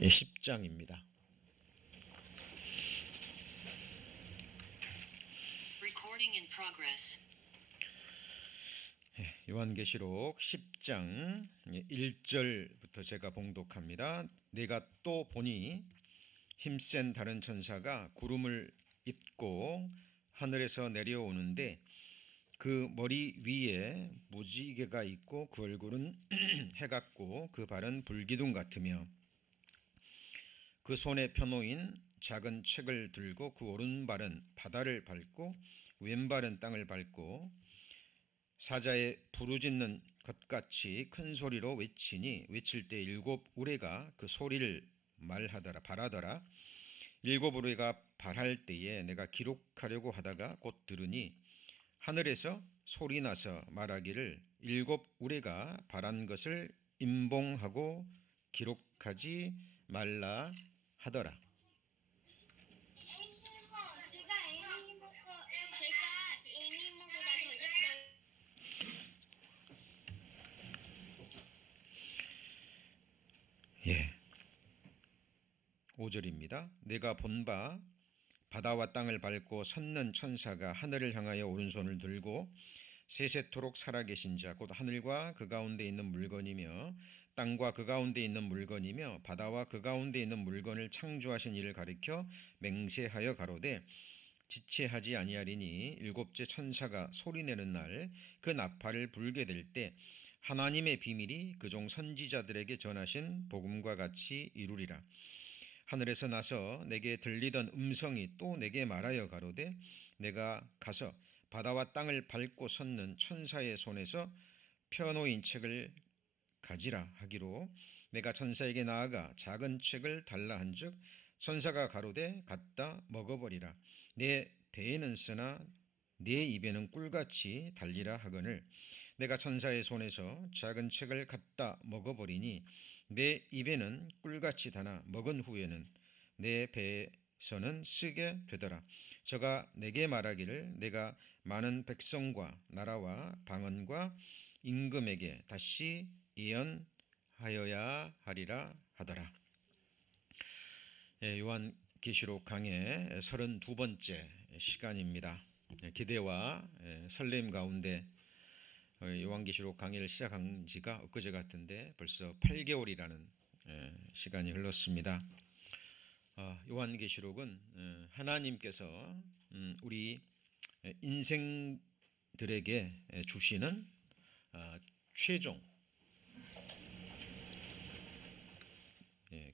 10장입니다. 요한계시록 10장 1절부터 제가 봉독합니다. 내가 또 보니 힘센 다른 천사가 구름을 입고 하늘에서 내려오는데 그 머리 위에 무지개가 있고 그 얼굴은 해 같고 그 발은 불기둥 같으며 그 손에 펴놓인 작은 책을 들고 그 오른발은 바다를 밟고 왼발은 땅을 밟고 사자의 부르짖는 것 같이 큰 소리로 외치니 외칠 때 일곱 우레가 그 소리를 발하더라. 일곱 우레가 발할 때에 내가 기록하려고 하다가 곧 들으니 하늘에서 소리 나서 말하기를 일곱 우레가 발한 것을 임봉하고 기록하지 말라 하더라. 예. 5절입니다. 내가 본 바 바다와 땅을 밟고 섰는 천사가 하늘을 향하여 오른손을 들고 세세토록 살아계신 자 곧 하늘과 그 가운데 있는 물건이며 땅과 그 가운데 있는 물건이며 바다와 그 가운데 있는 물건을 창조하신 이를 가리켜 맹세하여 가로되 지체하지 아니하리니 일곱째 천사가 소리내는 날 그 나팔을 불게 될 때 하나님의 비밀이 그종 선지자들에게 전하신 복음과 같이 이루리라. 하늘에서 나서 내게 들리던 음성이 또 내게 말하여 가로되 내가 가서 바다와 땅을 밟고 섰는 천사의 손에서 펴놓인 책을 가지라 하기로 내가 천사에게 나아가 작은 책을 달라 한즉 천사가 가로되 갖다 먹어버리라. 내 배에는 쓰나 내 입에는 꿀같이 달리라 하거늘 내가 천사의 손에서 작은 책을 갖다 먹어버리니 내 입에는 꿀같이 다나 먹은 후에는 내 배에서는 쓰게 되더라. 저가 내게 말하기를 내가 많은 백성과 나라와 방언과 임금에게 다시 예언하여야 하리라 하더라. 요한계시록 강의 32번째 시간입니다. 기대와 설렘 가운데 요한계시록 강의를 시작한 지가 엊그제 같은데 벌써 8개월이라는 시간이 흘렀습니다. 요한계시록은 하나님께서 우리 인생들에게 주시는 최종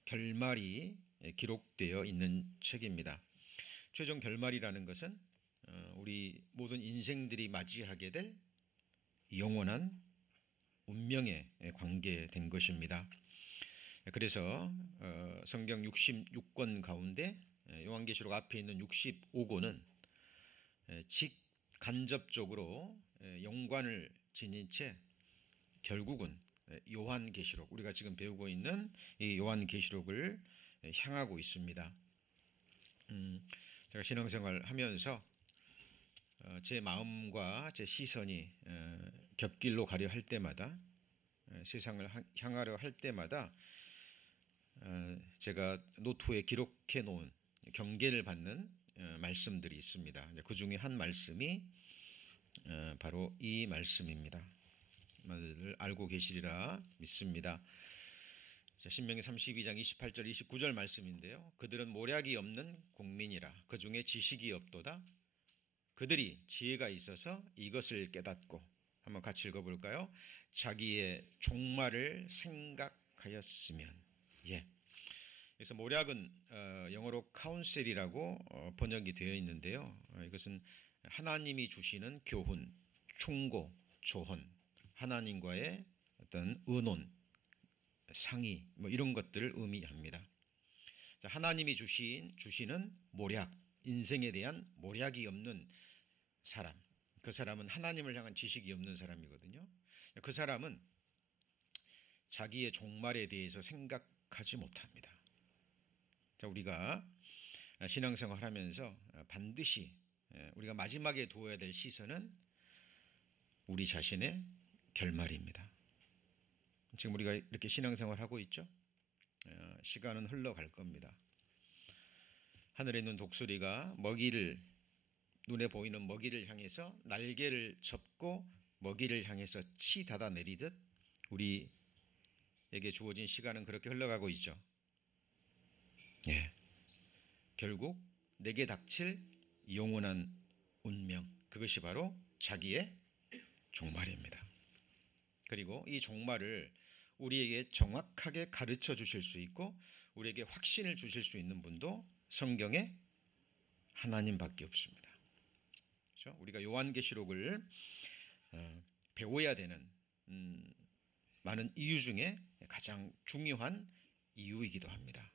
결말이 기록되어 있는 책입니다. 최종 결말이라는 것은 우리 모든 인생들이 맞이하게 될 영원한 운명에 관계된 것입니다. 그래서 성경 66권 가운데 요한계시록 앞에 있는 65권은 직간접적으로 연관을 지닌 채 결국은 요한계시록 우리가 지금 배우고 있는 이 요한계시록을 향하고 있습니다. 제가 신앙생활 하면서 제 마음과 제 시선이 곁길로 가려 할 때마다 세상을 향하려 할 때마다 제가 노트에 기록해 놓은 경계를 받는 말씀들이 있습니다. 그 중에 한 말씀이 바로 이 말씀입니다. 많이들 알고 계시리라 믿습니다. 신명기 32장 28절 29절 말씀인데요. 그들은 모략이 없는 국민이라 그 중에 지식이 없도다. 그들이 지혜가 있어서 이것을 깨닫고 한번 같이 읽어볼까요? 자기의 종말을 생각하였으면. 그래서 모략은 영어로 카운셀이라고 번역이 되어 있는데요. 이것은 하나님이 주시는 교훈, 충고, 조언, 하나님과의 어떤 의논, 상의 이런 것들을 의미합니다. 하나님이 주시는 모략, 인생에 대한 모략이 없는 사람, 그 사람은 하나님을 향한 지식이 없는 사람이거든요. 그 사람은 자기의 종말에 대해서 생각하지 못합니다. 우리가 신앙생활 하면서 반드시 우리가 마지막에 두어야 될 시선은 우리 자신의 결말입니다. 지금 우리가 이렇게 신앙생활 하고 있죠. 시간은 흘러갈 겁니다. 하늘에 있는 독수리가 먹이를 눈에 보이는 먹이를 향해서 날개를 접고 먹이를 향해서 치 닫아 내리듯 우리에게 주어진 시간은 그렇게 흘러가고 있죠. 예. 결국 내게 닥칠 영원한 운명, 그것이 바로 자기의 종말입니다. 그리고 이 종말을 우리에게 정확하게 가르쳐 주실 수 있고 우리에게 확신을 주실 수 있는 분도 성경에 하나님밖에 없습니다. 그렇죠? 우리가 요한계시록을 배워야 되는 많은 이유 중에 가장 중요한 이유이기도 합니다.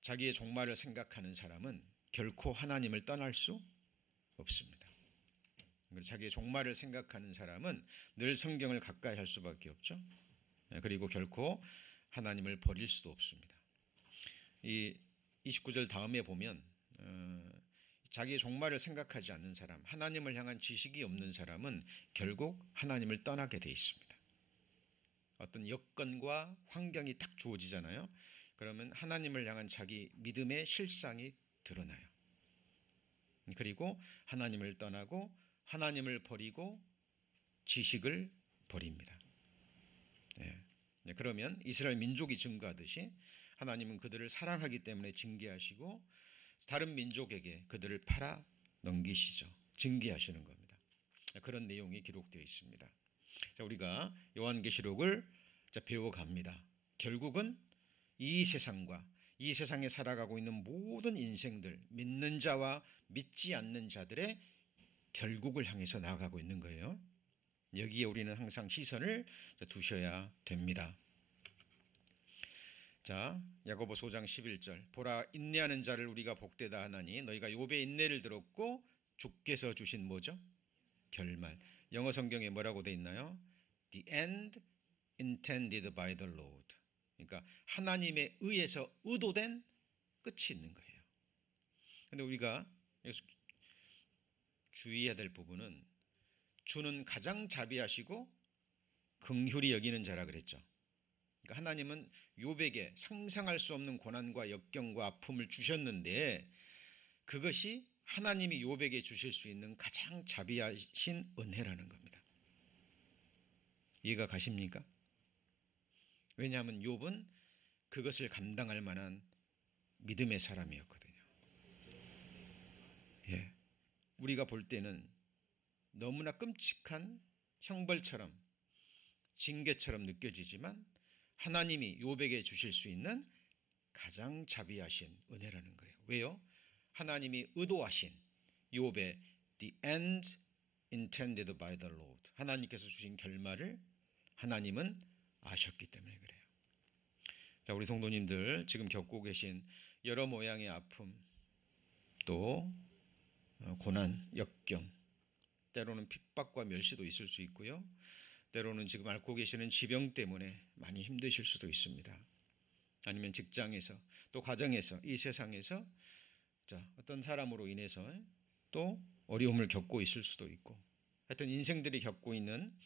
자기의 종말을 생각하는 사람은 결코 하나님을 떠날 수 없습니다. 자기의 종말을 생각하는 사람은 늘 성경을 가까이 할 수밖에 없죠. 그리고 결코 하나님을 버릴 수도 없습니다. 이 29절 다음에 보면 자기의 종말을 생각하지 않는 사람, 하나님을 향한 지식이 없는 사람은 결국 하나님을 떠나게 돼 있습니다. 어떤 여건과 환경이 딱 주어지잖아요. 그러면 하나님을 향한 자기 믿음의 실상이 드러나요. 그리고 하나님을 떠나고 하나님을 버리고 지식을 버립니다. 그러면 이스라엘 민족이 증거하듯이 하나님은 그들을 사랑하기 때문에 징계하시고 다른 민족에게 그들을 팔아 넘기시죠. 징계하시는 겁니다. 그런 내용이 기록되어 있습니다. 자, 우리가 요한계시록을 배워갑니다. 결국은 이 세상과 이 세상에 살아가고 있는 모든 인생들, 믿는 자와 믿지 않는 자들의 결국을 향해서 나아가고 있는 거예요. 여기에 우리는 항상 시선을 두셔야 됩니다. 자, 야고보서 5장 11절 보라 인내하는 자를 우리가 복되다 하나니 너희가 욥의 인내를 들었고 주께서 주신 뭐죠? 결말. 영어 성경에 뭐라고 돼 있나요? The end intended by the Lord. 그러니까 하나님에 의해서 의도된 끝이 있는 거예요. 그런데 우리가 주의해야 될 부분은 주는 가장 자비하시고 긍휼히 여기는 자라 그랬죠. 그러니까 하나님은 욥에게 상상할 수 없는 고난과 역경과 아픔을 주셨는데 그것이 하나님이 욥에게 주실 수 있는 가장 자비하신 은혜라는 겁니다. 이해가 가십니까? 왜냐하면 욥은 그것을 감당할 만한 믿음의 사람이었거든요. 예. 우리가 볼 때는 너무나 끔찍한 형벌처럼 징계처럼 느껴지지만 하나님이 욥에게 주실 수 있는 가장 자비하신 은혜라는 거예요. 왜요? 하나님이 의도하신 욥의 the end intended by the Lord. 하나님께서 주신 결말을 하나님은 아셨기 때문에 그래요. 자, 우리 성도님들 지금 겪고 계신 여러 모양의 아픔, 또 고난, 역경, 때로는 핍박과 멸시도 있을 수 있고요. 때로는 지금 앓고 계시는 지병 때문에 많이 힘드실 수도 있습니다. 아니면 직장에서 또 가정에서 이 세상에서 어떤 사람으로 인해서 또 어려움을 겪고 있을 수도 있고 하여튼 인생들이 겪고 있는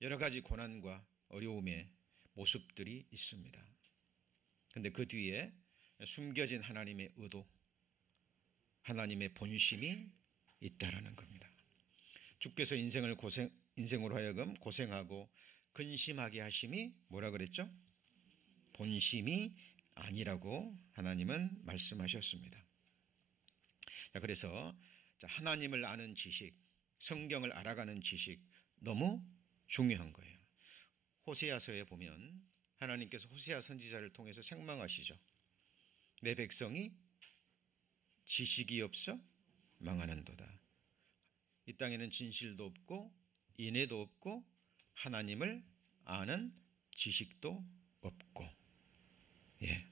여러 가지 고난과 어려움의 모습들이 있습니다. 그런데 그 뒤에 숨겨진 하나님의 의도, 하나님의 본심이 있다라는 겁니다. 주께서 인생으로 하여금 고생하고 근심하게 하심이 뭐라 그랬죠? 본심이 아니라고 하나님은 말씀하셨습니다. 그래서 하나님을 아는 지식, 성경을 알아가는 지식 너무 중요한 거예요. 호세아서에 보면 하나님께서 호세아 선지자를 통해서 책망하시죠. 내 백성이 지식이 없어 망하는도다. 이 땅에는 진실도 없고 인애도 없고 하나님을 아는 지식도 없고. 예.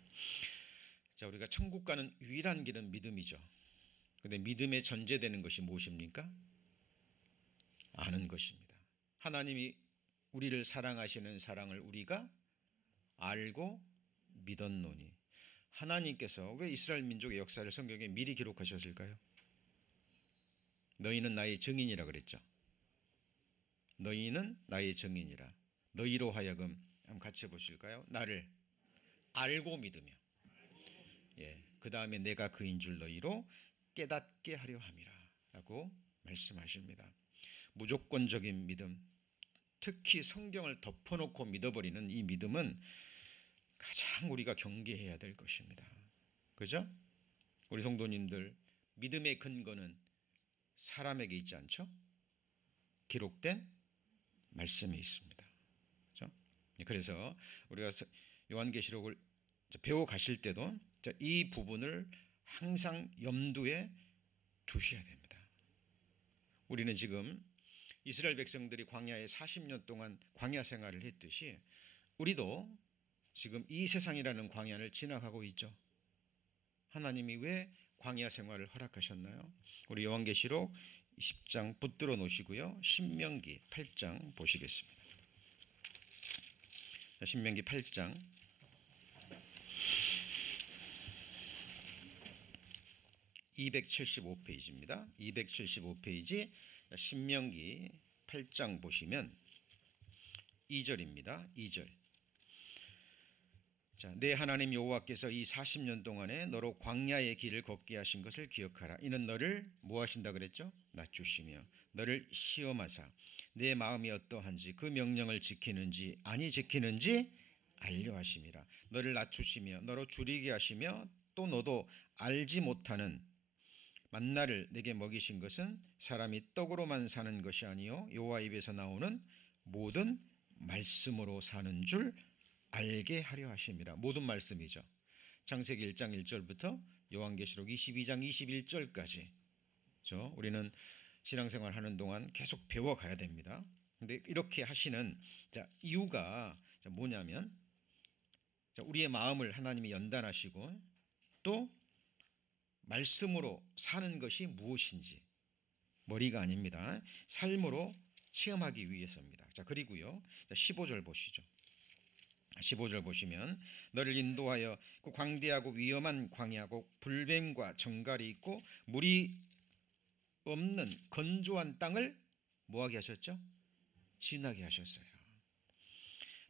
자, 우리가 천국 가는 유일한 길은 믿음이죠. 근데 믿음에 전제되는 것이 무엇입니까? 아는 것입니다. 하나님이 우리를 사랑하시는 사랑을 우리가 알고 믿었노니. 하나님께서 왜 이스라엘 민족의 역사를 성경에 미리 기록하셨을까요? 너희는 나의 증인이라 그랬죠. 너희는 나의 증인이라. 너희로 하여금 한번 같이 해보실까요? 나를 알고 믿으며 그 다음에 내가 그인 줄 너희로 깨닫게 하려 함이라 라고 말씀하십니다. 무조건적인 믿음, 특히 성경을 덮어놓고 믿어버리는 이 믿음은 가장 우리가 경계해야 될 것입니다. 그죠? 우리 성도님들, 믿음의 근거는 사람에게 있지 않죠? 기록된 말씀에 있습니다. 그렇죠? 그래서 우리가 요한계시록을 배워 가실 때도 이 부분을 항상 염두에 두셔야 됩니다. 우리는 지금 이스라엘 백성들이 광야에 40년 동안 광야 생활을 했듯이 우리도 지금 이 세상이라는 광야를 지나가고 있죠. 하나님이 왜 광야 생활을 허락하셨나요? 우리 요한계시록 10장 붙들어 놓으시고요. 신명기 8장 보시겠습니다. 신명기 8장 275페이지입니다. 275페이지 신명기 8장 보시면 2절입니다. 2절. 자, 내 하나님 여호와께서 이 40년 동안에 너로 광야의 길을 걷게 하신 것을 기억하라. 이는 너를 뭐 하신다 그랬죠? 낮추시며 너를 시험하사 내 마음이 어떠한지 그 명령을 지키는지 아니 지키는지 알려 하심이라. 너를 낮추시며 너로 줄이게 하시며 또 너도 알지 못하는 만나를 내게 먹이신 것은 사람이 떡으로만 사는 것이 아니요 여호와 입에서 나오는 모든 말씀으로 사는 줄 알게 하려 하심이라. 모든 말씀이죠. 창세기 1장 1절부터 요한계시록 22장 21절까지 우리는 신앙생활 하는 동안 계속 배워가야 됩니다. 근데 이렇게 하시는 이유가 뭐냐면 우리의 마음을 하나님이 연단하시고 또 말씀으로 사는 것이 무엇인지, 머리가 아닙니다. 삶으로 체험하기 위해서입니다. 자, 그리고요 15절 보시죠. 15절 보시면 너를 인도하여 그 광대하고 위험한 광야고 불뱀과 정갈이 있고 물이 없는 건조한 땅을 뭐하게 하셨죠? 지나게 하셨어요.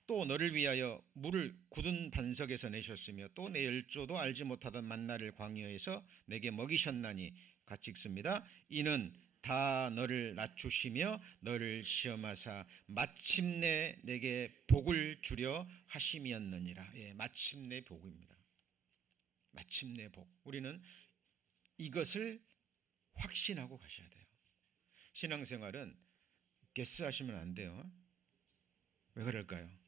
또 너를 위하여 물을 굳은 반석에서 내셨으며 또 내 열조도 알지 못하던 만나를 광야에서 내게 먹이셨나니 같이 읽습니다. 이는 다 너를 낮추시며 너를 시험하사 마침내 내게 복을 주려 하심이었느니라. 마침내 복입니다. 마침내 복. 우리는 이것을 확신하고 가셔야 돼요. 신앙생활은 게스하시면 안 돼요. 왜 그럴까요?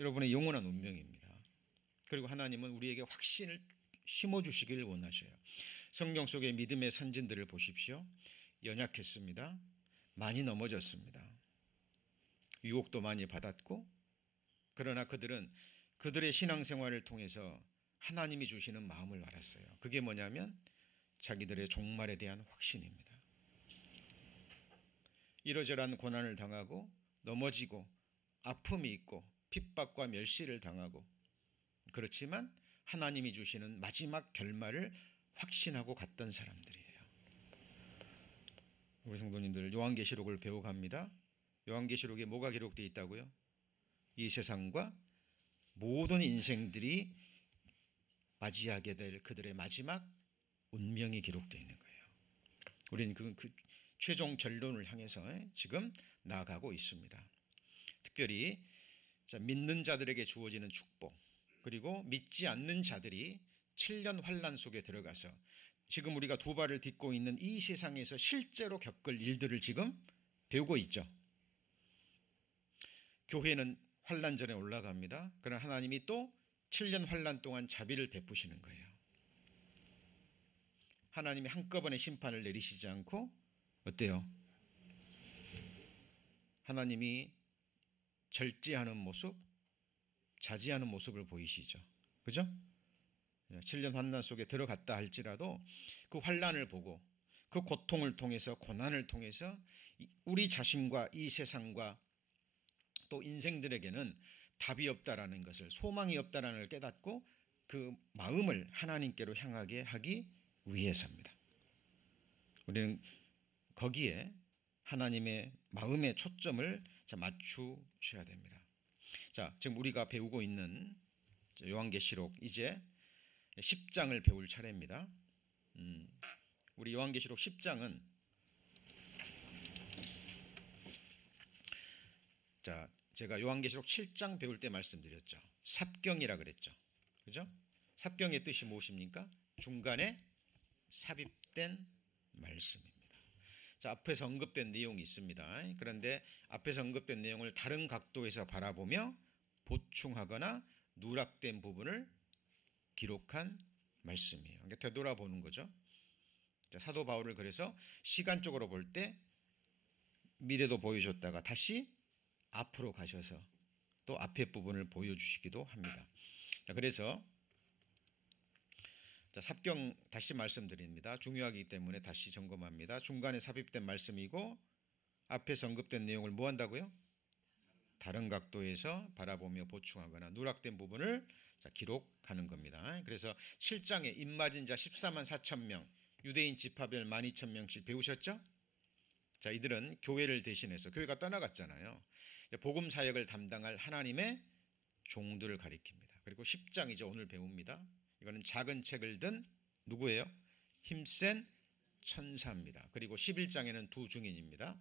여러분의 영원한 운명입니다. 그리고 하나님은 우리에게 확신을 심어주시기를 원하셔요. 성경 속의 믿음의 선진들을 보십시오. 연약했습니다. 많이 넘어졌습니다. 유혹도 많이 받았고, 그러나 그들은 그들의 신앙생활을 통해서 하나님이 주시는 마음을 알았어요. 그게 뭐냐면 자기들의 종말에 대한 확신입니다. 이러저러한 고난을 당하고 넘어지고 아픔이 있고 핍박과 멸시를 당하고, 그렇지만 하나님이 주시는 마지막 결말을 확신하고 갔던 사람들이에요. 우리 성도님들, 요한계시록을 배워갑니다. 요한계시록에 뭐가 기록되어 있다고요? 이 세상과 모든 인생들이 맞이하게 될 그들의 마지막 운명이 기록되어 있는 거예요. 우리는 그 최종 결론을 향해서 지금 나아가고 있습니다. 특별히 믿는 자들에게 주어지는 축복, 그리고 믿지 않는 자들이 7년 환난 속에 들어가서 지금 우리가 두 발을 딛고 있는 이 세상에서 실제로 겪을 일들을 지금 배우고 있죠. 교회는 환난 전에 올라갑니다. 그러나 하나님이 또 7년 환난 동안 자비를 베푸시는 거예요. 하나님이 한꺼번에 심판을 내리시지 않고 어때요? 하나님이 절제하는 모습, 자지하는 모습을 보이시죠. 그죠? 7년 환난 속에 들어갔다 할지라도 그 환난을 보고 그 고통을 통해서, 고난을 통해서 우리 자신과 이 세상과 또 인생들에게는 답이 없다라는 것을, 소망이 없다라는 걸 깨닫고 그 마음을 하나님께로 향하게 하기 위해서입니다. 우리는 거기에 하나님의 마음의 초점을 맞추셔야 됩니다. 자, 지금 우리가 배우고 있는 요한계시록 이제 10장을 배울 차례입니다. 우리 요한계시록 10장은 자, 제가 요한계시록 7장 배울 때 말씀드렸죠. 삽경이라 그랬죠. 그죠? 삽경의 뜻이 무엇입니까? 중간에 삽입된 말씀입니다. 자, 앞에서 언급된 내용이 있습니다. 그런데 앞에서 언급된 내용을 다른 각도에서 바라보며 보충하거나 누락된 부분을 기록한 말씀이에요. 그러니까 되돌아보는 거죠. 자, 사도 바울을 그래서 시간적으로 볼 때 미래도 보여줬다가 다시 앞으로 가셔서 또 앞에 부분을 보여주시기도 합니다. 자, 그래서 자, 삽경 다시 말씀드립니다. 중요하기 때문에 다시 점검합니다. 중간에 삽입된 말씀이고 앞에서 언급된 내용을 뭐 한다고요? 다른 각도에서 바라보며 보충하거나 누락된 부분을 기록하는 겁니다. 그래서 7장에 입맞은 자 14만 4천 명, 유대인 집합별 12,000명씩 배우셨죠? 자, 이들은 교회를 대신해서 교회가 떠나갔잖아요. 복음 사역을 담당할 하나님의 종들을 가리킵니다. 그리고 10장이죠. 오늘 배웁니다. 이거는 작은 책을 든 누구예요? 힘센 천사입니다. 그리고 11장에는 두 증인입니다.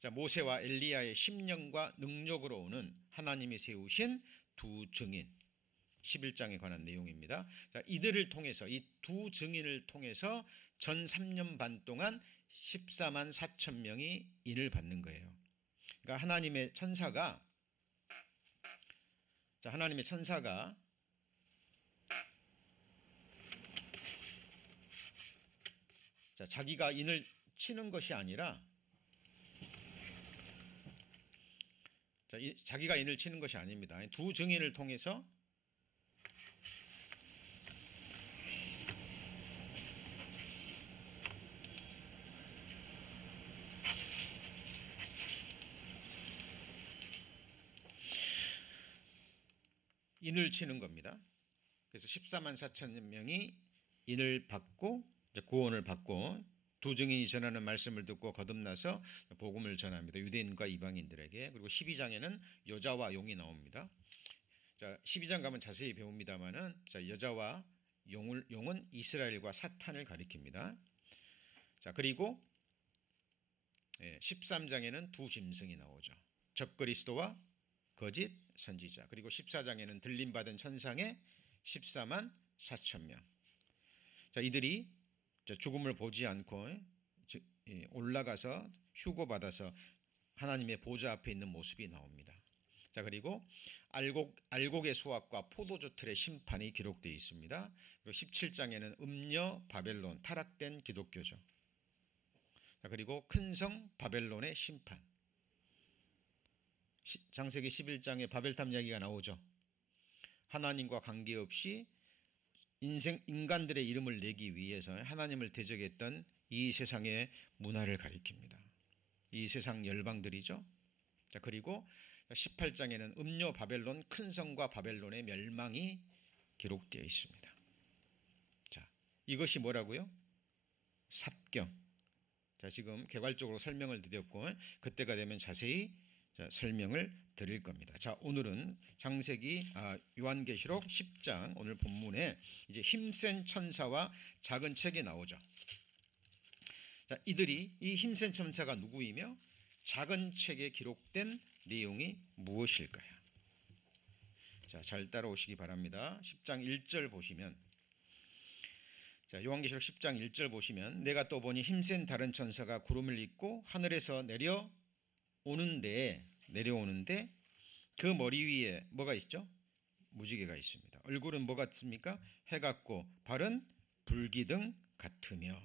자, 모세와 엘리야의 심령과 능력으로 오는 하나님이 세우신 두 증인 11장에 관한 내용입니다. 자, 이들을 통해서 이 두 증인을 통해서 전 3년 반 동안 14만 4천 명이 인을 받는 거예요. 그러니까 하나님의 천사가 자기가 인을 치는 것이 아니라 자기가 인을 치는 것이 아닙니다. 두 증인을 통해서 인을 치는 겁니다. 그래서 14만 4천 명이 인을 받고 구원을 받고 두 증인이 전하는 말씀을 듣고 거듭나서 복음을 전합니다. 유대인과 이방인들에게. 그리고 12장에는 여자와 용이 나옵니다. 자, 12장 가면 자세히 배웁니다만은 자, 여자와 용은 이스라엘과 사탄을 가리킵니다. 자, 그리고 13장에는 두 짐승이 나오죠. 적그리스도와 거짓 선지자. 그리고 14장에는 들림받은 천상의 14만 4천 명. 자, 이들이 죽음을 보지 않고 올라가서 휴거받아서 하나님의 보좌 앞에 있는 모습이 나옵니다. 자, 그리고 알곡의 수확과 포도주 틀의 심판이 기록되어 있습니다. 그리고 17장에는 음녀 바벨론 타락된 기독교죠. 자, 그리고 큰 성 바벨론의 심판. 창세기 11장에 바벨탑 이야기가 나오죠. 하나님과 관계없이 인간들의 이름을 내기 위해서 하나님을 대적했던 이 세상의 문화를 가리킵니다. 이 세상 열방들이죠. 자, 그리고 18장에는 음료 바벨론 큰 성과 바벨론의 멸망이 기록되어 있습니다. 자, 이것이 뭐라고요? 삽경. 자, 지금 개괄적으로 설명을 드렸고 그때가 되면 자세히 설명을 드릴 겁니다. 자, 오늘은 요한계시록 10장 오늘 본문에 이제 힘센 천사와 작은 책이 나오죠. 자, 이 힘센 천사가 누구이며 작은 책에 기록된 내용이 무엇일까요? 자, 잘 따라오시기 바랍니다. 10장 1절 보시면 자, 요한계시록 10장 1절 보시면 내가 또 보니 힘센 다른 천사가 구름을 입고 하늘에서 내려오는데 그 머리 위에 뭐가 있죠? 무지개가 있습니다. 얼굴은 뭐 같습니까? 해 같고 발은 불기둥 같으며.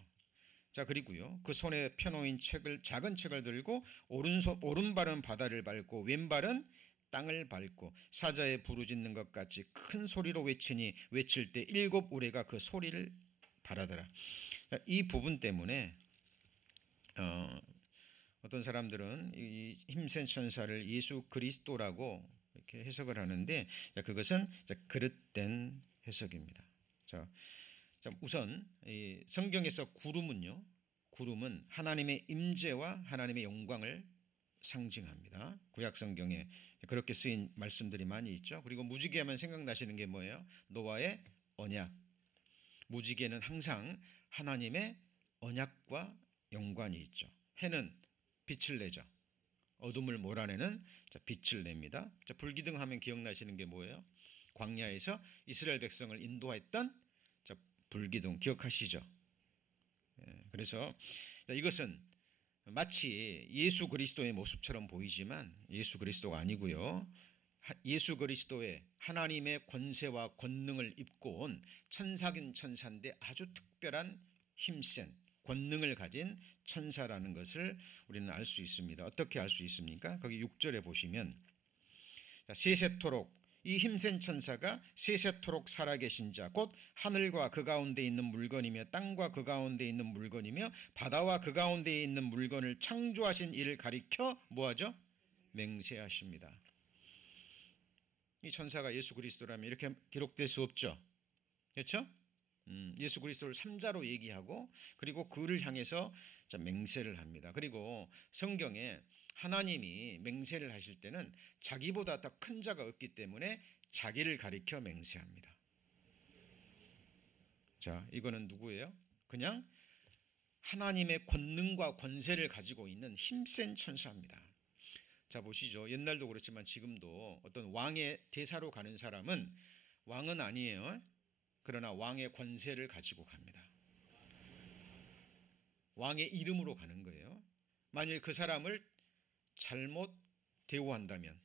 자, 그리고요 그 손에 펴놓인 작은 책을 들고 오른발은 바다를 밟고 왼발은 땅을 밟고 사자의 부르짖는 것 같이 큰 소리로 외칠 때 7 우레가 그 소리를 바라더라. 이 부분 때문에 어떤 사람들은 이 힘센 천사를 예수 그리스도라고 이렇게 해석을 하는데 그것은 그릇된 해석입니다. 자, 우선 이 성경에서 구름은 하나님의 임재와 하나님의 영광을 상징합니다. 구약 성경에 그렇게 쓰인 말씀들이 많이 있죠. 그리고 무지개하면 생각나시는 게 뭐예요? 노아의 언약. 무지개는 항상 하나님의 언약과 연관이 있죠. 해는 빛을 내죠. 어둠을 몰아내는 빛을 냅니다. 불기둥하면 기억나시는 게 뭐예요? 광야에서 이스라엘 백성을 인도했던 불기둥 기억하시죠? 그래서 이것은 마치 예수 그리스도의 모습처럼 보이지만 예수 그리스도가 아니고요. 예수 그리스도의 하나님의 권세와 권능을 입고 온 천사긴 천사인데 아주 특별한 힘센 권능을 가진 천사라는 것을 우리는 알 수 있습니다. 어떻게 알 수 있습니까? 거기 6절에 보시면 세세토록 이 힘센 천사가 세세토록 살아계신 자 곧 하늘과 그 가운데 있는 물건이며 땅과 그 가운데 있는 물건이며 바다와 그 가운데 있는 물건을 창조하신 이를 가리켜 뭐하죠? 맹세하십니다. 이 천사가 예수 그리스도라면 이렇게 기록될 수 없죠. 그렇죠? 예수 그리스도를 삼자로 얘기하고 그리고 그를 향해서 맹세를 합니다. 그리고 성경에 하나님이 맹세를 하실 때는 자기보다 더 큰 자가 없기 때문에 자기를 가리켜 맹세합니다. 자, 이거는 누구예요? 그냥 하나님의 권능과 권세를 가지고 있는 힘센 천사입니다. 자, 보시죠. 옛날도 그렇지만 지금도 어떤 왕의 대사로 가는 사람은 왕은 아니에요. 그러나 왕의 권세를 가지고 갑니다. 왕의 이름으로 가는 거예요. 만일 그 사람을 잘못 대우한다면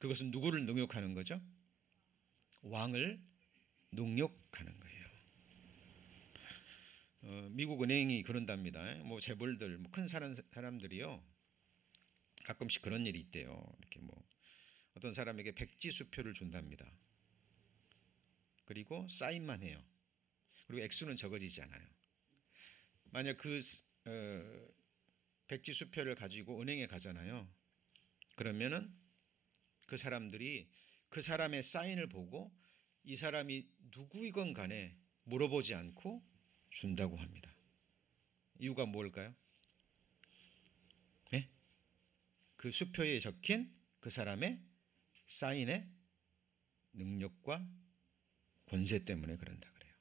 그것은 누구를 능욕하는 거죠? 왕을 능욕하는 거예요. 미국 은행이 그런답니다. 뭐 재벌들, 큰 사람들이요. 가끔씩 그런 일이 있대요. 이렇게 어떤 사람에게 백지 수표를 준답니다. 그리고 사인만 해요. 그리고 액수는 적어지지 않아요. 만약 그 백지 수표를 가지고 은행에 가잖아요. 그러면은 그 사람들이 그 사람의 사인을 보고 이 사람이 누구이건 간에 물어보지 않고 준다고 합니다. 이유가 뭘까요? 네? 그 수표에 적힌 그 사람의 사인의 능력과 권세 때문에 그런다 그래요.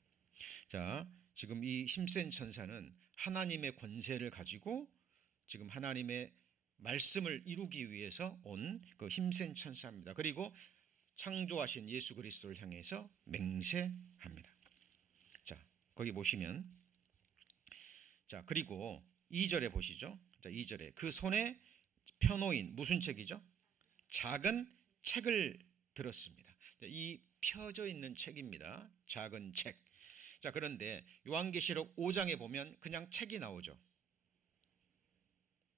자, 지금 이 힘센 천사는 하나님의 권세를 가지고 지금 하나님의 말씀을 이루기 위해서 온 그 힘센 천사입니다. 그리고 창조하신 예수 그리스도를 향해서 맹세합니다. 자, 거기 보시면 자, 그리고 2절에 보시죠. 자, 2절에 그 손에 펴놓인 무슨 책이죠? 작은 책을 들었습니다. 자, 이 펴져 있는 책입니다. 작은 책. 자, 그런데 요한계시록 5장에 보면 그냥 책이 나오죠.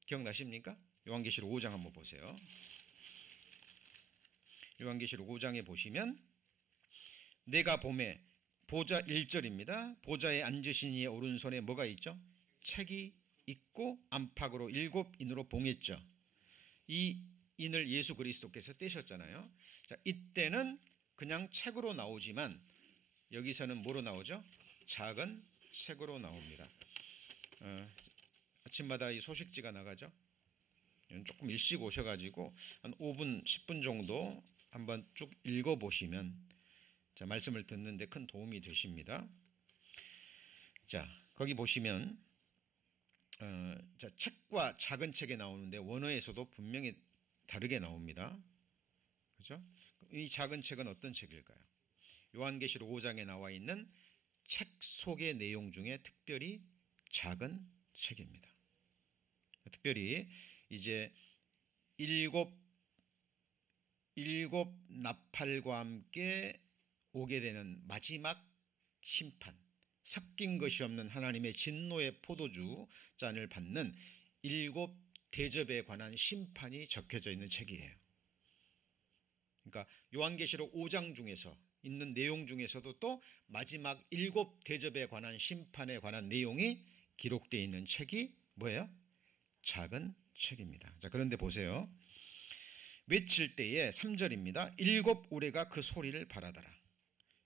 기억나십니까? 요한계시록 5장 한번 보세요. 요한계시록 5장에 보시면 내가 봄에 보좌 1절입니다. 보좌에 앉으신 이의 오른손에 뭐가 있죠? 책이 있고 안팎으로 7인으로 봉했죠. 이 인을 예수 그리스도께서 떼셨잖아요. 자, 이때는 그냥 책으로 나오지만 여기서는 뭐로 나오죠? 작은 책으로 나옵니다. 아침마다 이 소식지가 나가죠. 조금 일찍 오셔가지고 한 5분, 10분 정도 한번 쭉 읽어보시면 자, 말씀을 듣는데 큰 도움이 되십니다. 자, 거기 보시면 자, 책과 작은 책에 나오는데 원어에서도 분명히 다르게 나옵니다. 그렇죠? 이 작은 책은 어떤 책일까요? 요한계시록 5장에 나와 있는 책 속의 내용 중에 특별히 작은 책입니다. 특별히 이제 일곱 나팔과 함께 오게 되는 마지막 심판, 섞인 것이 없는 하나님의 진노의 포도주 잔을 받는 7 대접에 관한 심판이 적혀져 있는 책이에요. 그러니까 요한계시록 5장 중에서 있는 내용 중에서도 또 마지막 7 대접에 관한 심판에 관한 내용이 기록되어 있는 책이 뭐예요? 작은 책입니다. 자, 그런데 보세요. 외칠 때에 3절입니다. 7 우레가 그 소리를 바라더라.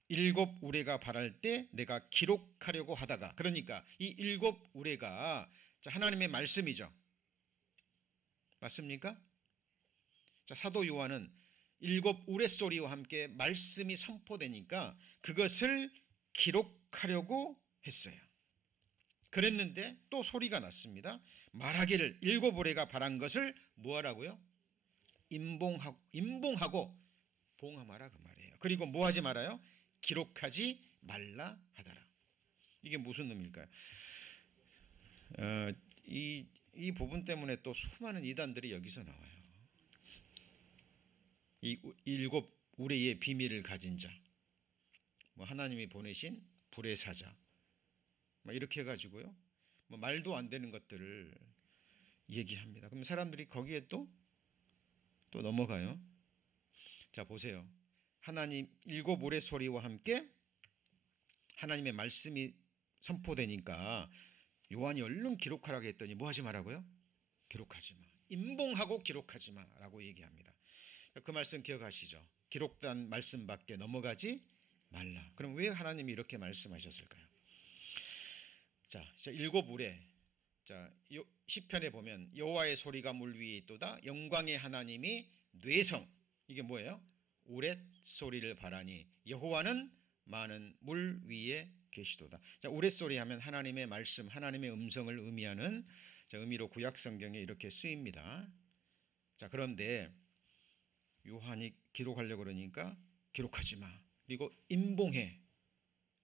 7 우레가 바랄 때 내가 기록하려고 하다가, 그러니까 이 7 우레가 하나님의 말씀이죠. 맞습니까? 자, 사도 요한은 7 우레소리와 함께 말씀이 선포되니까 그것을 기록하려고 했어요. 그랬는데 또 소리가 났습니다. 말하기를 7 우레가 바란 것을 뭐하라고요? 임봉하고 봉함하라 그 말이에요. 그리고 뭐하지 말아요? 기록하지 말라 하더라. 이게 무슨 의미일까요? 이 부분 때문에 또 수많은 이단들이 여기서 나와요. 이 7 우레의 비밀을 가진 자, 뭐 하나님이 보내신 불의 사자, 뭐 이렇게 해가지고요, 뭐 말도 안 되는 것들을 얘기합니다. 그럼 사람들이 거기에 또 넘어가요. 자, 보세요. 하나님 7 우레 소리와 함께 하나님의 말씀이 선포되니까 요한이 얼른 기록하라고 했더니 뭐 하지 말라고요? 기록하지 마. 임봉하고 기록하지 마라고 얘기합니다. 그 말씀 기억하시죠? 기록된 말씀밖에 넘어가지 말라. 그럼 왜 하나님이 이렇게 말씀하셨을까요? 자, 7 우레. 자, 시편에 보면 여호와의 소리가 물 위에 있도다. 영광의 하나님이 뇌성. 이게 뭐예요? 우렛 소리를 바라니 여호와는 많은 물 위에 계시도다. 자, 우렛 소리 하면 하나님의 말씀, 하나님의 음성을 의미하는 의미로 구약 성경에 이렇게 쓰입니다. 자, 그런데 요한이 기록하려고 그러니까 기록하지 마. 그리고 임봉해.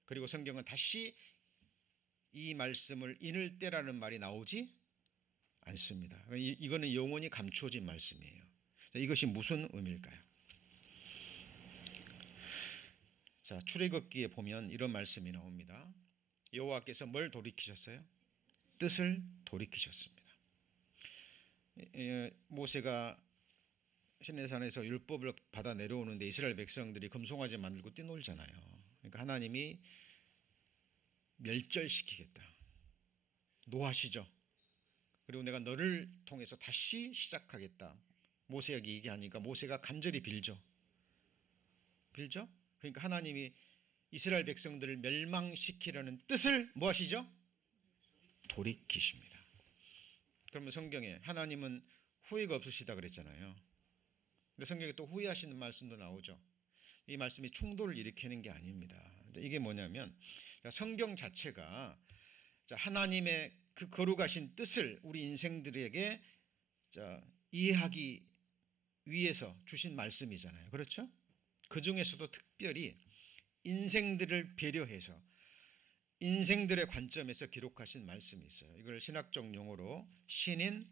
그리고 성경은 다시 이 말씀을 인을 때라는 말이 나오지 않습니다. 이거는 영원히 감추어진 말씀이에요. 자, 이것이 무슨 의미일까요? 자, 출애굽기에 보면 이런 말씀이 나옵니다. 여호와께서 뭘 돌이키셨어요? 뜻을 돌이키셨습니다. 모세가 시내산에서 율법을 받아 내려오는데 이스라엘 백성들이 금송아지 만들고 뛰놀잖아요. 그러니까 하나님이 멸절시키겠다. 노하시죠. 그리고 내가 너를 통해서 다시 시작하겠다. 모세에게 얘기하니까 모세가 간절히 빌죠. 그러니까 하나님이 이스라엘 백성들을 멸망시키려는 뜻을 뭐 하시죠? 돌이키십니다. 그러면 성경에 하나님은 후회가 없으시다 그랬잖아요. 근데 성경에 또 후회하시는 말씀도 나오죠. 이 말씀이 충돌을 일으키는 게 아닙니다. 이게 뭐냐면 성경 자체가 하나님의 그 거룩하신 뜻을 우리 인생들에게 이해하기 위해서 주신 말씀이잖아요. 그렇죠? 그 중에서도 특별히 인생들을 배려해서 인생들의 관점에서 기록하신 말씀이 있어요. 이걸 신학적 용어로 신인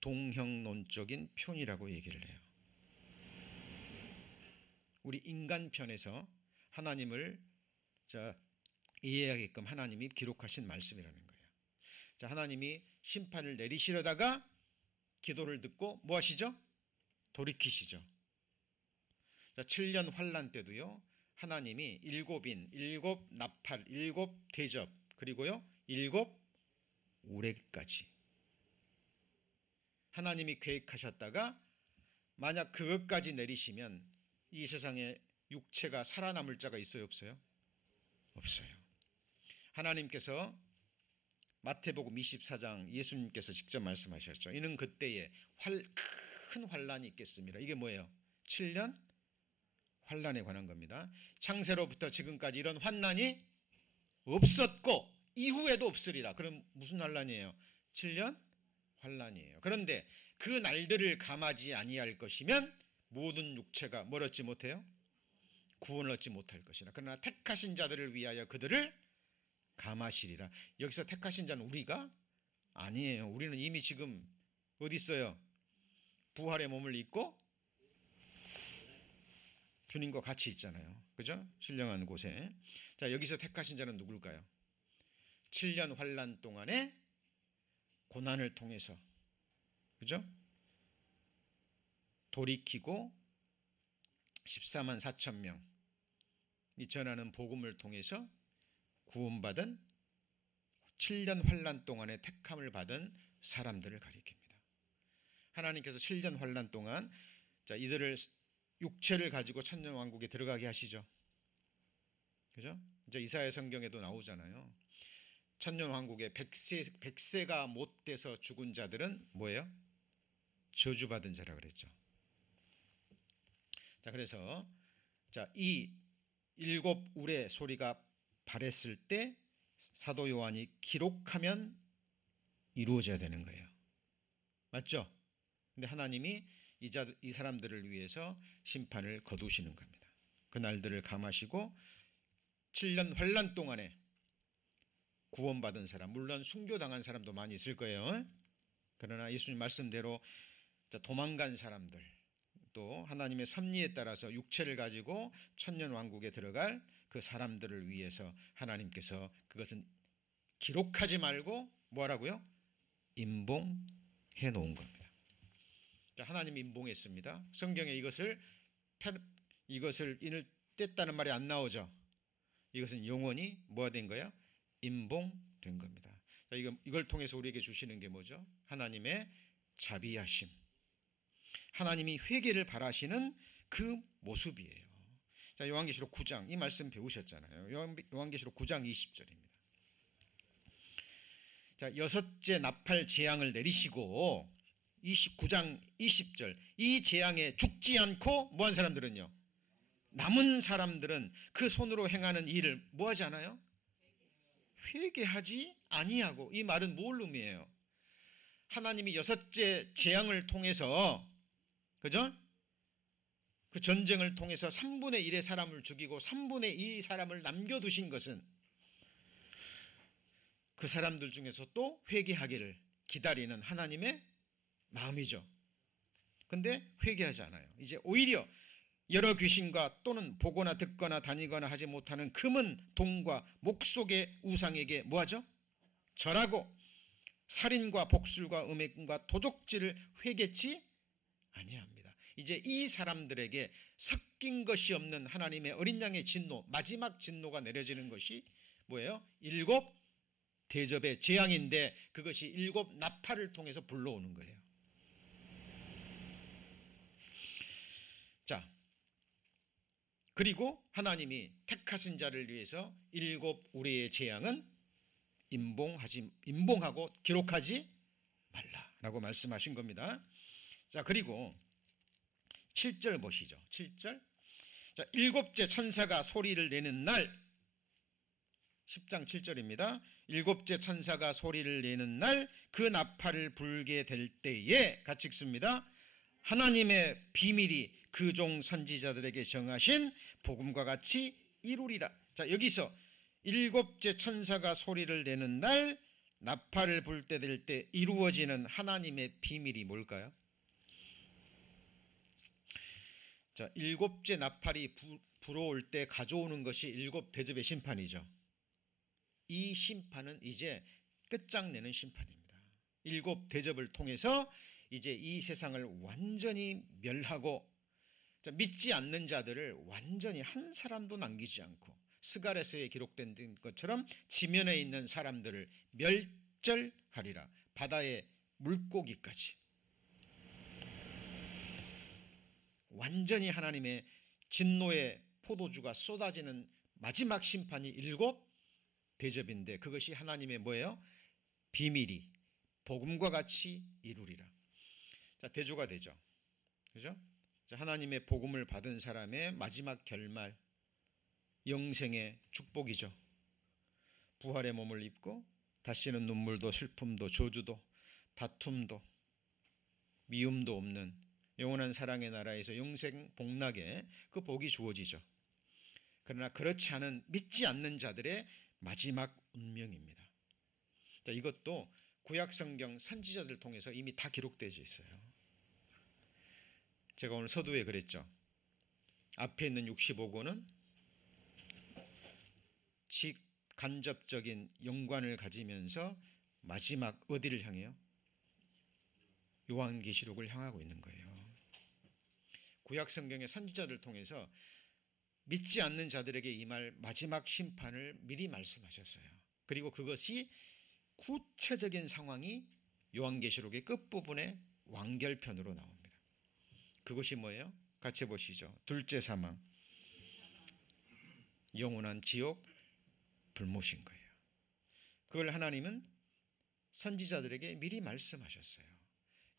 동형론적인 표현이라고 얘기를 해요. 우리 인간 편에서 하나님을 이해하게끔 하나님이 기록하신 말씀이라는 거예요. 자, 하나님이 심판을 내리시려다가 기도를 듣고 뭐 하시죠? 돌이키시죠. 자, 7년 환란 때도요, 하나님이 7인, 7 나팔, 7 대접, 그리고요 7 우레까지 하나님이 계획하셨다가 만약 그것까지 내리시면 이 세상에 육체가 살아남을 자가 있어요, 없어요? 없어요. 하나님께서 마태복음 24장 예수님께서 직접 말씀하셨죠. 이는 그때에 큰 환란이 있겠습니다. 이게 뭐예요? 7년 환란에 관한 겁니다. 창세로부터 지금까지 이런 환난이 없었고 이후에도 없으리라. 그럼 무슨 환란이에요? 7년 환란이에요. 그런데 그 날들을 감하지 아니할 것이면 모든 육체가 뭘 얻지 못해요? 구원을 얻지 못할 것이라. 그러나 택하신 자들을 위하여 그들을 감하시리라. 여기서 택하신 자는 우리가 아니에요. 우리는 이미 지금 어디 있어요? 부활의 몸을 입고 주님과 같이 있잖아요. 그죠? 신령한 곳에. 자, 여기서 택하신 자는 누굴까요? 7년 환란 동안에 고난을 통해서, 그죠? 돌이키고 14만 4천 명이 전하는 복음을 통해서 구원받은 7년 환란 동안에 택함을 받은 사람들을 가리킵니다. 하나님께서 7년 환란 동안 이들을 육체를 가지고 천년왕국에 들어가게 하시죠. 그죠? 이제 이사야 성경에도 나오잖아요. 천년왕국에 100세가 못 돼서 죽은 자들은 뭐예요? 저주받은 자라 그랬죠. 자, 그래서 이 일곱 울의 소리가 발했을 때 사도 요한이 기록하면 이루어져야 되는 거예요. 맞죠? 근데 하나님이 이 사람들을 위해서 심판을 거두시는 겁니다. 그 날들을 감하시고 7년 환란 동안에 구원받은 사람, 물론 순교당한 사람도 많이 있을 거예요. 그러나 예수님 말씀대로 도망간 사람들, 또 하나님의 섭리에 따라서 육체를 가지고 천년 왕국에 들어갈 그 사람들을 위해서 하나님께서 그것은 기록하지 말고 뭐하라고요? 임봉해 놓은 겁니다. 하나님이 임봉했습니다. 성경에 이것을 인을 뗐다는 말이 안 나오죠. 이것은 영원히 뭐가 된 거야? 임봉된 겁니다. 이걸 통해서 우리에게 주시는 게 뭐죠? 하나님의 자비하심, 하나님이 회개를 바라시는 그 모습이에요. 자, 요한계시록 9장 이 말씀 배우셨잖아요. 요한계시록 9장 20절입니다. 자, 여섯째 나팔 재앙을 내리시고 29장 20절 이 재앙에 죽지 않고 뭐한 사람들은요? 남은 사람들은 그 손으로 행하는 일을 뭐하지 않아요? 회개하지 아니하고. 이 말은 뭘 의미해요? 하나님이 여섯째 재앙을 통해서, 그죠? 그 전쟁을 통해서 3분의 1의 사람을 죽이고 3분의 2 사람을 남겨두신 것은 그 사람들 중에서 또 회개하기를 기다리는 하나님의 마음이죠. 근데 회개하지 않아요. 이제 오히려 여러 귀신과 또는 보거나 듣거나 다니거나 하지 못하는 금은 동과 목속의 우상에게 뭐하죠? 절하고 살인과 복술과 음행과 도적질을 회개치 아니합니다. 이제 이 사람들에게 섞인 것이 없는 하나님의 어린 양의 진노, 마지막 진노가 내려지는 것이 뭐예요? 일곱 대접의 재앙인데 그것이 일곱 나팔을 통해서 불러오는 거예요. 자, 그리고 하나님이 택하신 자를 위해서 일곱 우리의 재앙은 임봉하고 기록하지 말라라고 말씀하신 겁니다. 자, 그리고 7절 보시죠. 7절. 자, 일곱째 천사가 소리를 내는 날, 10장 7절입니다. 일곱째 천사가 소리를 내는 날 그 나팔을 불게 될 때에 같이 읽습니다. 하나님의 비밀이 그 종 선지자들에게 정하신 복음과 같이 이루리라. 자, 여기서 일곱째 천사가 소리를 내는 날 나팔을 불 때 될 때 이루어지는 하나님의 비밀이 뭘까요? 자, 일곱째 나팔이 불어올 때 가져오는 것이 일곱 대접의 심판이죠. 이 심판은 이제 끝장내는 심판입니다. 일곱 대접을 통해서 이제 이 세상을 완전히 멸하고 믿지 않는 자들을 완전히 한 사람도 남기지 않고 스가랴서에 기록된 것처럼 지면에 있는 사람들을 멸절하리라. 바다의 물고기까지 완전히 하나님의 진노의 포도주가 쏟아지는 마지막 심판이 일곱 대접인데 그것이 하나님의 뭐예요? 비밀이 복음과 같이 이루리라. 자, 대조가 되죠. 그죠? 자, 하나님의 복음을 받은 사람의 마지막 결말, 영생의 축복이죠. 부활의 몸을 입고 다시는 눈물도 슬픔도 저주도 다툼도 미움도 없는 영원한 사랑의 나라에서 영생 복락의 그 복이 주어지죠. 그러나 그렇지 않은 믿지 않는 자들의 마지막 운명입니다. 자, 이것도 구약성경 선지자들 통해서 이미 다 기록되어 있어요. 제가 오늘 서두에 그랬죠. 앞에 있는 65권은 직간접적인 연관을 가지면서 마지막 어디를 향해요? 요한계시록을 향하고 있는 거예요. 구약성경의 선지자들 통해서 믿지 않는 자들에게 임할 마지막 심판을 미리 말씀하셨어요. 그리고 그것이 구체적인 상황이 요한계시록의 끝부분에 완결편으로 나옵니다. 그것이 뭐예요? 같이 보시죠. 둘째 사망, 영원한 지옥, 불못인 거예요. 그걸 하나님은 선지자들에게 미리 말씀하셨어요.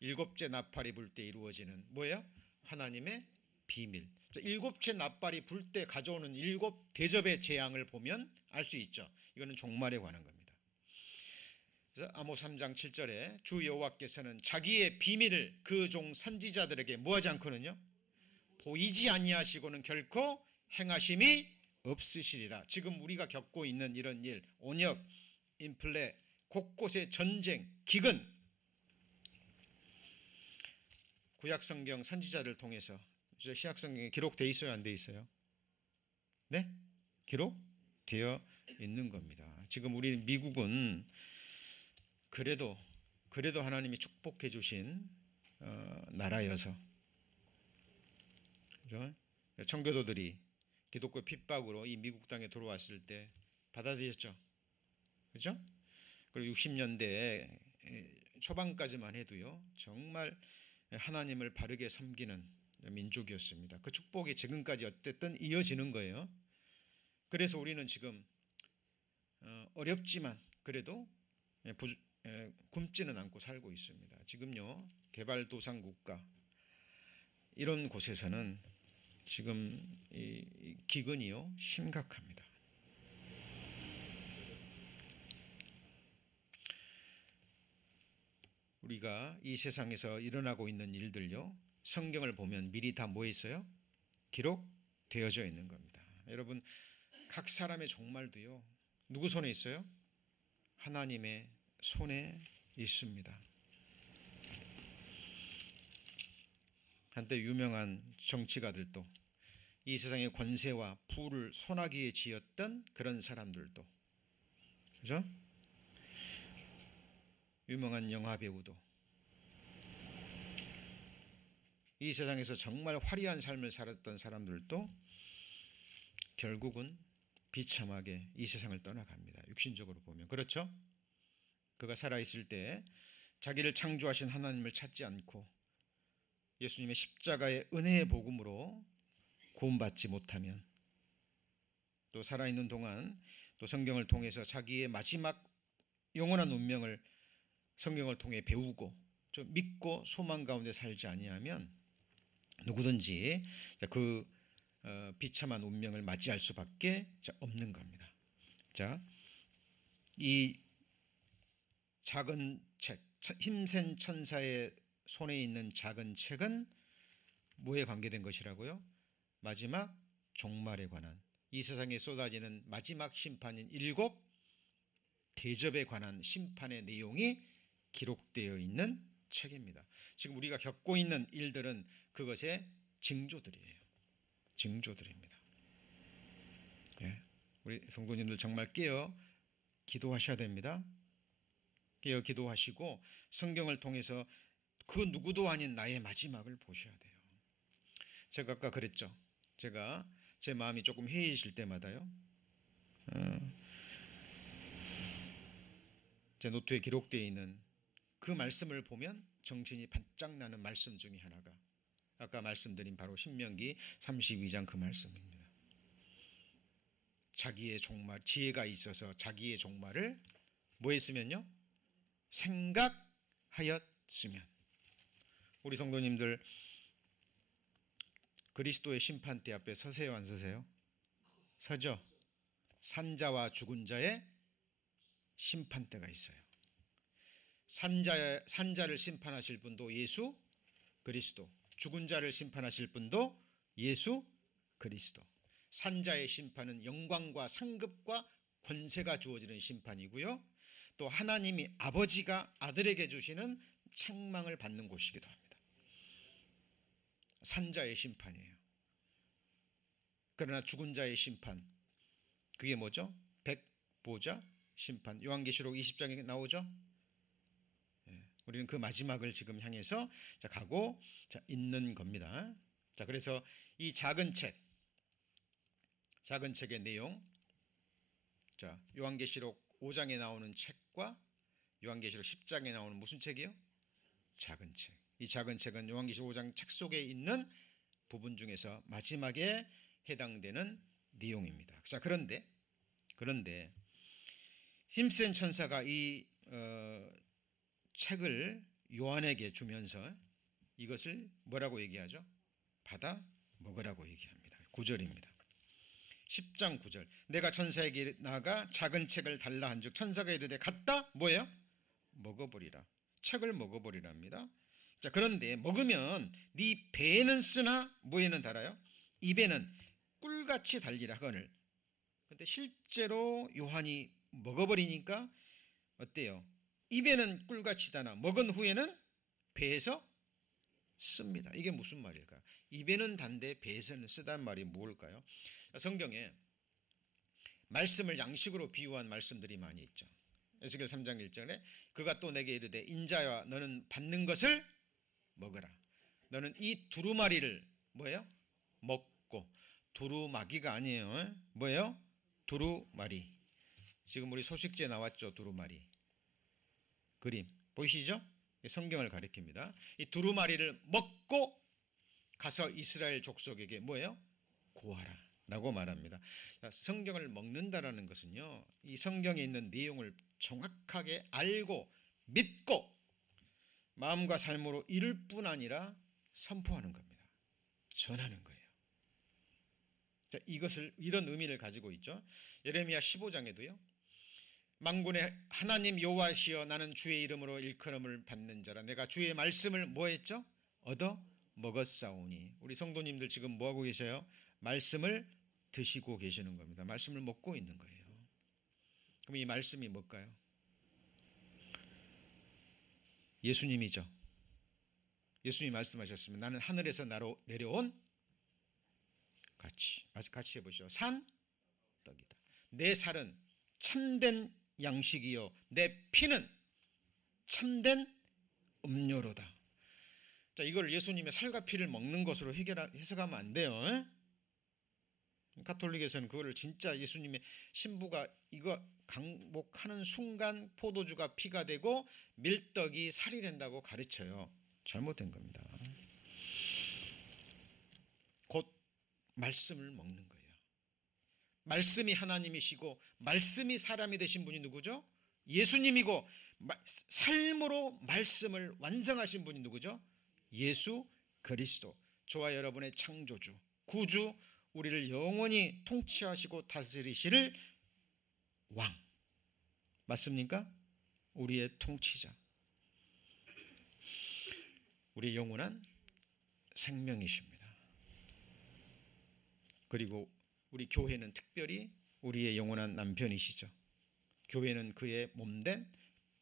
일곱째 나팔이 불 때 이루어지는 뭐예요? 하나님의 비밀. 자, 일곱째 나팔이 불 때 가져오는 일곱 대접의 재앙을 보면 알 수 있죠. 이거는 종말에 관한 겁니다. 그래서 아모스 3장 7절에 주 여호와께서는 자기의 비밀을 그 종 선지자들에게 뭐하지 않거든요. 보이지 아니하시고는 결코 행하심이 없으시리라. 지금 우리가 겪고 있는 이런 일, 온역, 인플레, 곳곳의 전쟁, 기근, 구약성경 선지자들 통해서 신약성경에 기록되어 있어요, 안 되어 있어요? 네? 기록되어 있는 겁니다. 지금 우리 미국은 그래도 하나님이 축복해 주신 나라여서, 그죠? 청교도들이 기독교 핍박으로 이 미국 땅에 들어왔을 때 받아들였죠, 그렇죠? 그리고 60년대 초반까지만 해도요, 정말 하나님을 바르게 섬기는 민족이었습니다. 그 축복이 지금까지 어쨌든 이어지는 거예요. 그래서 우리는 지금 어렵지만 그래도 굶지는 않고 살고 있습니다. 지금요, 개발도상 국가 이런 곳에서는 지금 이 기근이요 심각합니다. 우리가 이 세상에서 일어나고 있는 일들요, 성경을 보면 미리 다 뭐 있어요? 기록되어져 있는 겁니다. 여러분, 각 사람의 종말도요, 누구 손에 있어요? 하나님의 손에 있습니다. 한때 유명한 정치가들도, 이 세상의 권세와 부를 손아귀에 쥐었던 그런 사람들도, 그죠? 유명한 영화 배우도, 이 세상에서 정말 화려한 삶을 살았던 사람들도 결국은 비참하게 이 세상을 떠나갑니다. 육신적으로 보면. 그렇죠? 그가 살아있을 때 자기를 창조하신 하나님을 찾지 않고 예수님의 십자가의 은혜의 복음으로 구원받지 못하면, 또 살아있는 동안 또 성경을 통해서 자기의 마지막 영원한 운명을 성경을 통해 배우고 좀 믿고 소망 가운데 살지 아니하면 누구든지 그 비참한 운명을 맞이할 수밖에 없는 겁니다. 자, 이 작은 책, 힘센 천사의 손에 있는 작은 책은 뭐에 관계된 것이라고요? 마지막 종말에 관한, 이 세상에 쏟아지는 마지막 심판인 일곱 대접에 관한 심판의 내용이 기록되어 있는 책입니다. 지금 우리가 겪고 있는 일들은 그것의 징조들이에요. 징조들입니다. 예, 우리 성도님들 정말 깨어 기도하셔야 됩니다. 깨어 기도하시고 성경을 통해서 그 누구도 아닌 나의 마지막을 보셔야 돼요. 제가 아까 그랬죠. 제가 제 마음이 조금 해이해질 때마다요, 제 노트에 기록되어 있는 그 말씀을 보면 정신이 반짝 나는 말씀 중에 하나가 아까 말씀드린 바로 신명기 32장 그 말씀입니다. 자기의 종말, 지혜가 있어서 자기의 종말을 뭐 했으면요? 생각하였으면. 우리 성도님들 그리스도의 심판대 앞에 서세요, 안 서세요? 서죠. 산자와 죽은 자의 심판대가 있어요. 산자를 심판하실 분도 예수 그리스도, 죽은 자를 심판하실 분도 예수 그리스도. 산자의 심판은 영광과 상급과 권세가 주어지는 심판이고요, 또 하나님이 아버지가 아들에게 주시는 책망을 받는 곳이기도 합니다. 산자의 심판이에요. 그러나 죽은 자의 심판, 그게 뭐죠? 백보자 심판. 요한계시록 20장에 나오죠. 우리는 그 마지막을 지금 향해서 가고 있는 겁니다. 자, 그래서 이 작은 책의 내용, 자, 요한계시록 5장에 나오는 책과 요한계시록 10장에 나오는 무슨 책이요? 작은 책. 이 작은 책은 요한계시록 5장 책 속에 있는 부분 중에서 마지막에 해당되는 내용입니다. 자, 그런데 힘센 천사가 이 책을 요한에게 주면서 이것을 뭐라고 얘기하죠? 받아 먹으라고 얘기합니다. 9절입니다. 10장 9절. 내가 천사에게 나가 작은 책을 달라 한즉 천사가 이르되 갔다 뭐예요? 먹어버리라. 책을 먹어버리랍니다. 자, 그런데 먹으면 네 배에는 쓰나 뭐에는 달아요? 입에는 꿀같이 달리라 하거늘. 근데 실제로 요한이 먹어버리니까 어때요? 입에는 꿀같이 다나 먹은 후에는 배에서 씁니다. 이게 무슨 말일까요? 입에는 단데 배에서는 쓰다는 말이 무엇일까요? 성경에 말씀을 양식으로 비유한 말씀들이 많이 있죠. 에스겔 3장 1절에 그가 또 내게 이르되 인자야 너는 받는 것을 먹으라. 너는 이 두루마리를 뭐예요? 먹고. 두루마기가 아니에요. 뭐예요? 두루마리. 지금 우리 소식지에 나왔죠. 두루마리. 그림 보이시죠? 성경을 가리킵니다. 이 두루마리를 먹고 가서 이스라엘 족속에게 뭐예요? 고하라 라고 말합니다. 성경을 먹는다라는 것은요, 이 성경에 있는 내용을 정확하게 알고 믿고 마음과 삶으로 이룰 뿐 아니라 선포하는 겁니다. 전하는 거예요. 자, 이것을 이런 의미를 가지고 있죠. 예레미야 15장에도요. 만군의 하나님 여호와시여 나는 주의 이름으로 일컬음을 받는 자라. 내가 주의 말씀을 뭐했죠? 얻어 먹었사오니. 우리 성도님들 지금 뭐하고 계셔요? 말씀을 드시고 계시는 겁니다. 말씀을 먹고 있는 거예요. 그럼 이 말씀이 뭘까요? 예수님이죠. 예수님이 말씀하셨으면 나는 하늘에서 나로 내려온 같이 해보시죠. 산 떡이다. 내 살은 참된 양식이요 내 피는 참된 음료로다. 자, 이걸 예수님의 살과 피를 먹는 것으로 해석하면 안 돼요. 가톨릭에서는 그거를 진짜 예수님의 신부가 이거 강복하는 순간 포도주가 피가 되고 밀떡이 살이 된다고 가르쳐요. 잘못된 겁니다. 곧 말씀을 먹는 거예요. 말씀이 하나님이시고 말씀이 사람이 되신 분이 누구죠? 예수님이고 삶으로 말씀을 완성하신 분이 누구죠? 예수 그리스도. 저와 여러분의 창조주, 구주, 우리를 영원히 통치하시고 다스리실 왕. 맞습니까? 우리의 통치자. 우리의 영원한 생명이십니다. 그리고 우리 교회는 특별히 우리의 영원한 남편이시죠. 교회는 그의 몸된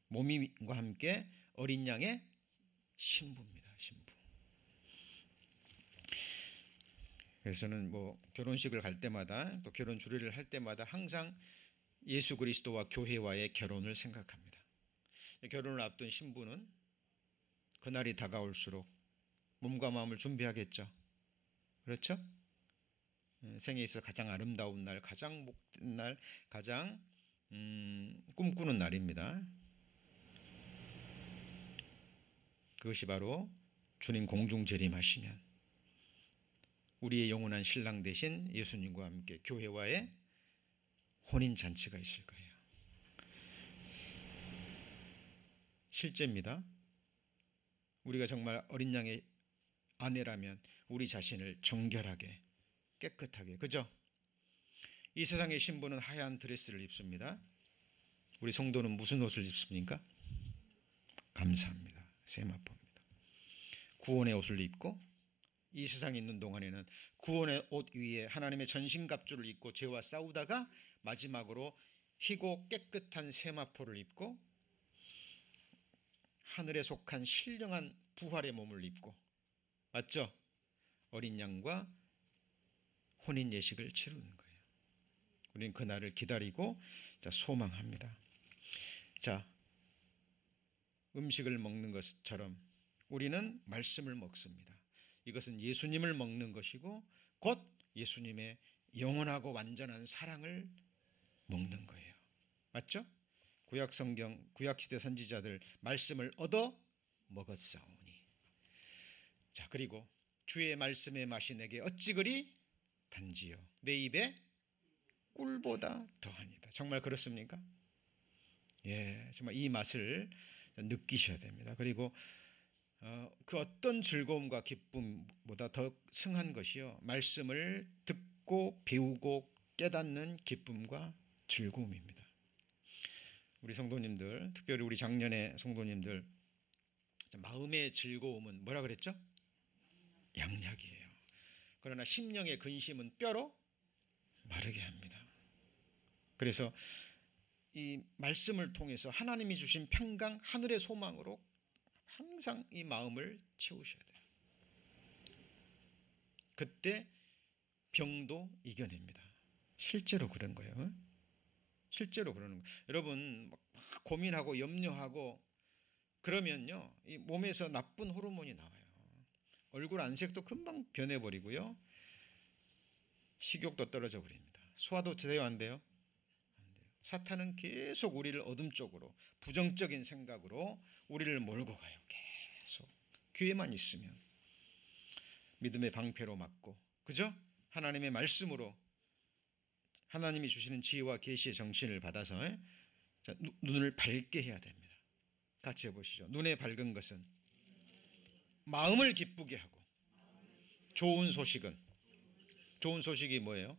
몸과 함께 어린 양의 신부입니다. 신부. 그래서 저는 뭐 결혼식을 갈 때마다 또 결혼 주례를 할 때마다 항상 예수 그리스도와 교회와의 결혼을 생각합니다. 결혼을 앞둔 신부는 그날이 다가올수록 몸과 마음을 준비하겠죠. 그렇죠? 생에 있어 가장 아름다운 날, 가장 복된 날, 가장 꿈꾸는 날입니다. 그것이 바로 주님 공중 재림하시면 우리의 영원한 신랑 되신 예수님과 함께 교회와의 혼인잔치가 있을 거예요. 실제입니다. 우리가 정말 어린 양의 아내라면 우리 자신을 정결하게 깨끗하게, 그죠? 이 세상의 신부는 하얀 드레스를 입습니다. 우리 성도는 무슨 옷을 입습니까? 감사합니다. 세마포입니다. 구원의 옷을 입고 이 세상에 있는 동안에는 구원의 옷 위에 하나님의 전신갑주를 입고 죄와 싸우다가 마지막으로 희고 깨끗한 세마포를 입고 하늘에 속한 신령한 부활의 몸을 입고, 맞죠? 어린 양과 혼인 예식을 치르는 거예요. 우리는 그날을 기다리고 소망합니다. 자, 음식을 먹는 것처럼 우리는 말씀을 먹습니다. 이것은 예수님을 먹는 것이고 곧 예수님의 영원하고 완전한 사랑을 먹는 거예요. 맞죠? 구약성경, 구약시대 선지자들 말씀을 얻어 먹었사오니. 자, 그리고 주의 말씀의 맛이 내게 어찌 그리 단지요 내 입에 꿀보다 더하니다. 정말 그렇습니까? 예, 정말 이 맛을 느끼셔야 됩니다. 그리고 그 어떤 즐거움과 기쁨보다 더 승한 것이요, 말씀을 듣고 배우고 깨닫는 기쁨과 즐거움입니다. 우리 성도님들, 특별히 우리 작년의 성도님들, 마음의 즐거움은 뭐라 그랬죠? 양약이에요. 그러나 심령의 근심은 뼈로 마르게 합니다. 그래서 이 말씀을 통해서 하나님이 주신 평강, 하늘의 소망으로 항상 이 마음을 채우셔야 돼요. 그때 병도 이겨냅니다. 실제로 그런 거예요. 실제로 그러는 거예요. 여러분 막 고민하고 염려하고 그러면요, 이 몸에서 나쁜 호르몬이 나와요. 얼굴 안색도 금방 변해버리고요, 식욕도 떨어져 버립니다. 소화도 제대로 안 돼요. 사탄은 계속 우리를 어둠 쪽으로, 부정적인 생각으로 우리를 몰고 가요. 계속 귀에만 있으면 믿음의 방패로 막고, 그죠? 하나님의 말씀으로 하나님이 주시는 지혜와 계시의 정신을 받아서 눈을 밝게 해야 됩니다. 같이 해보시죠. 눈에 밝은 것은 마음을 기쁘게 하고, 좋은 소식이 뭐예요?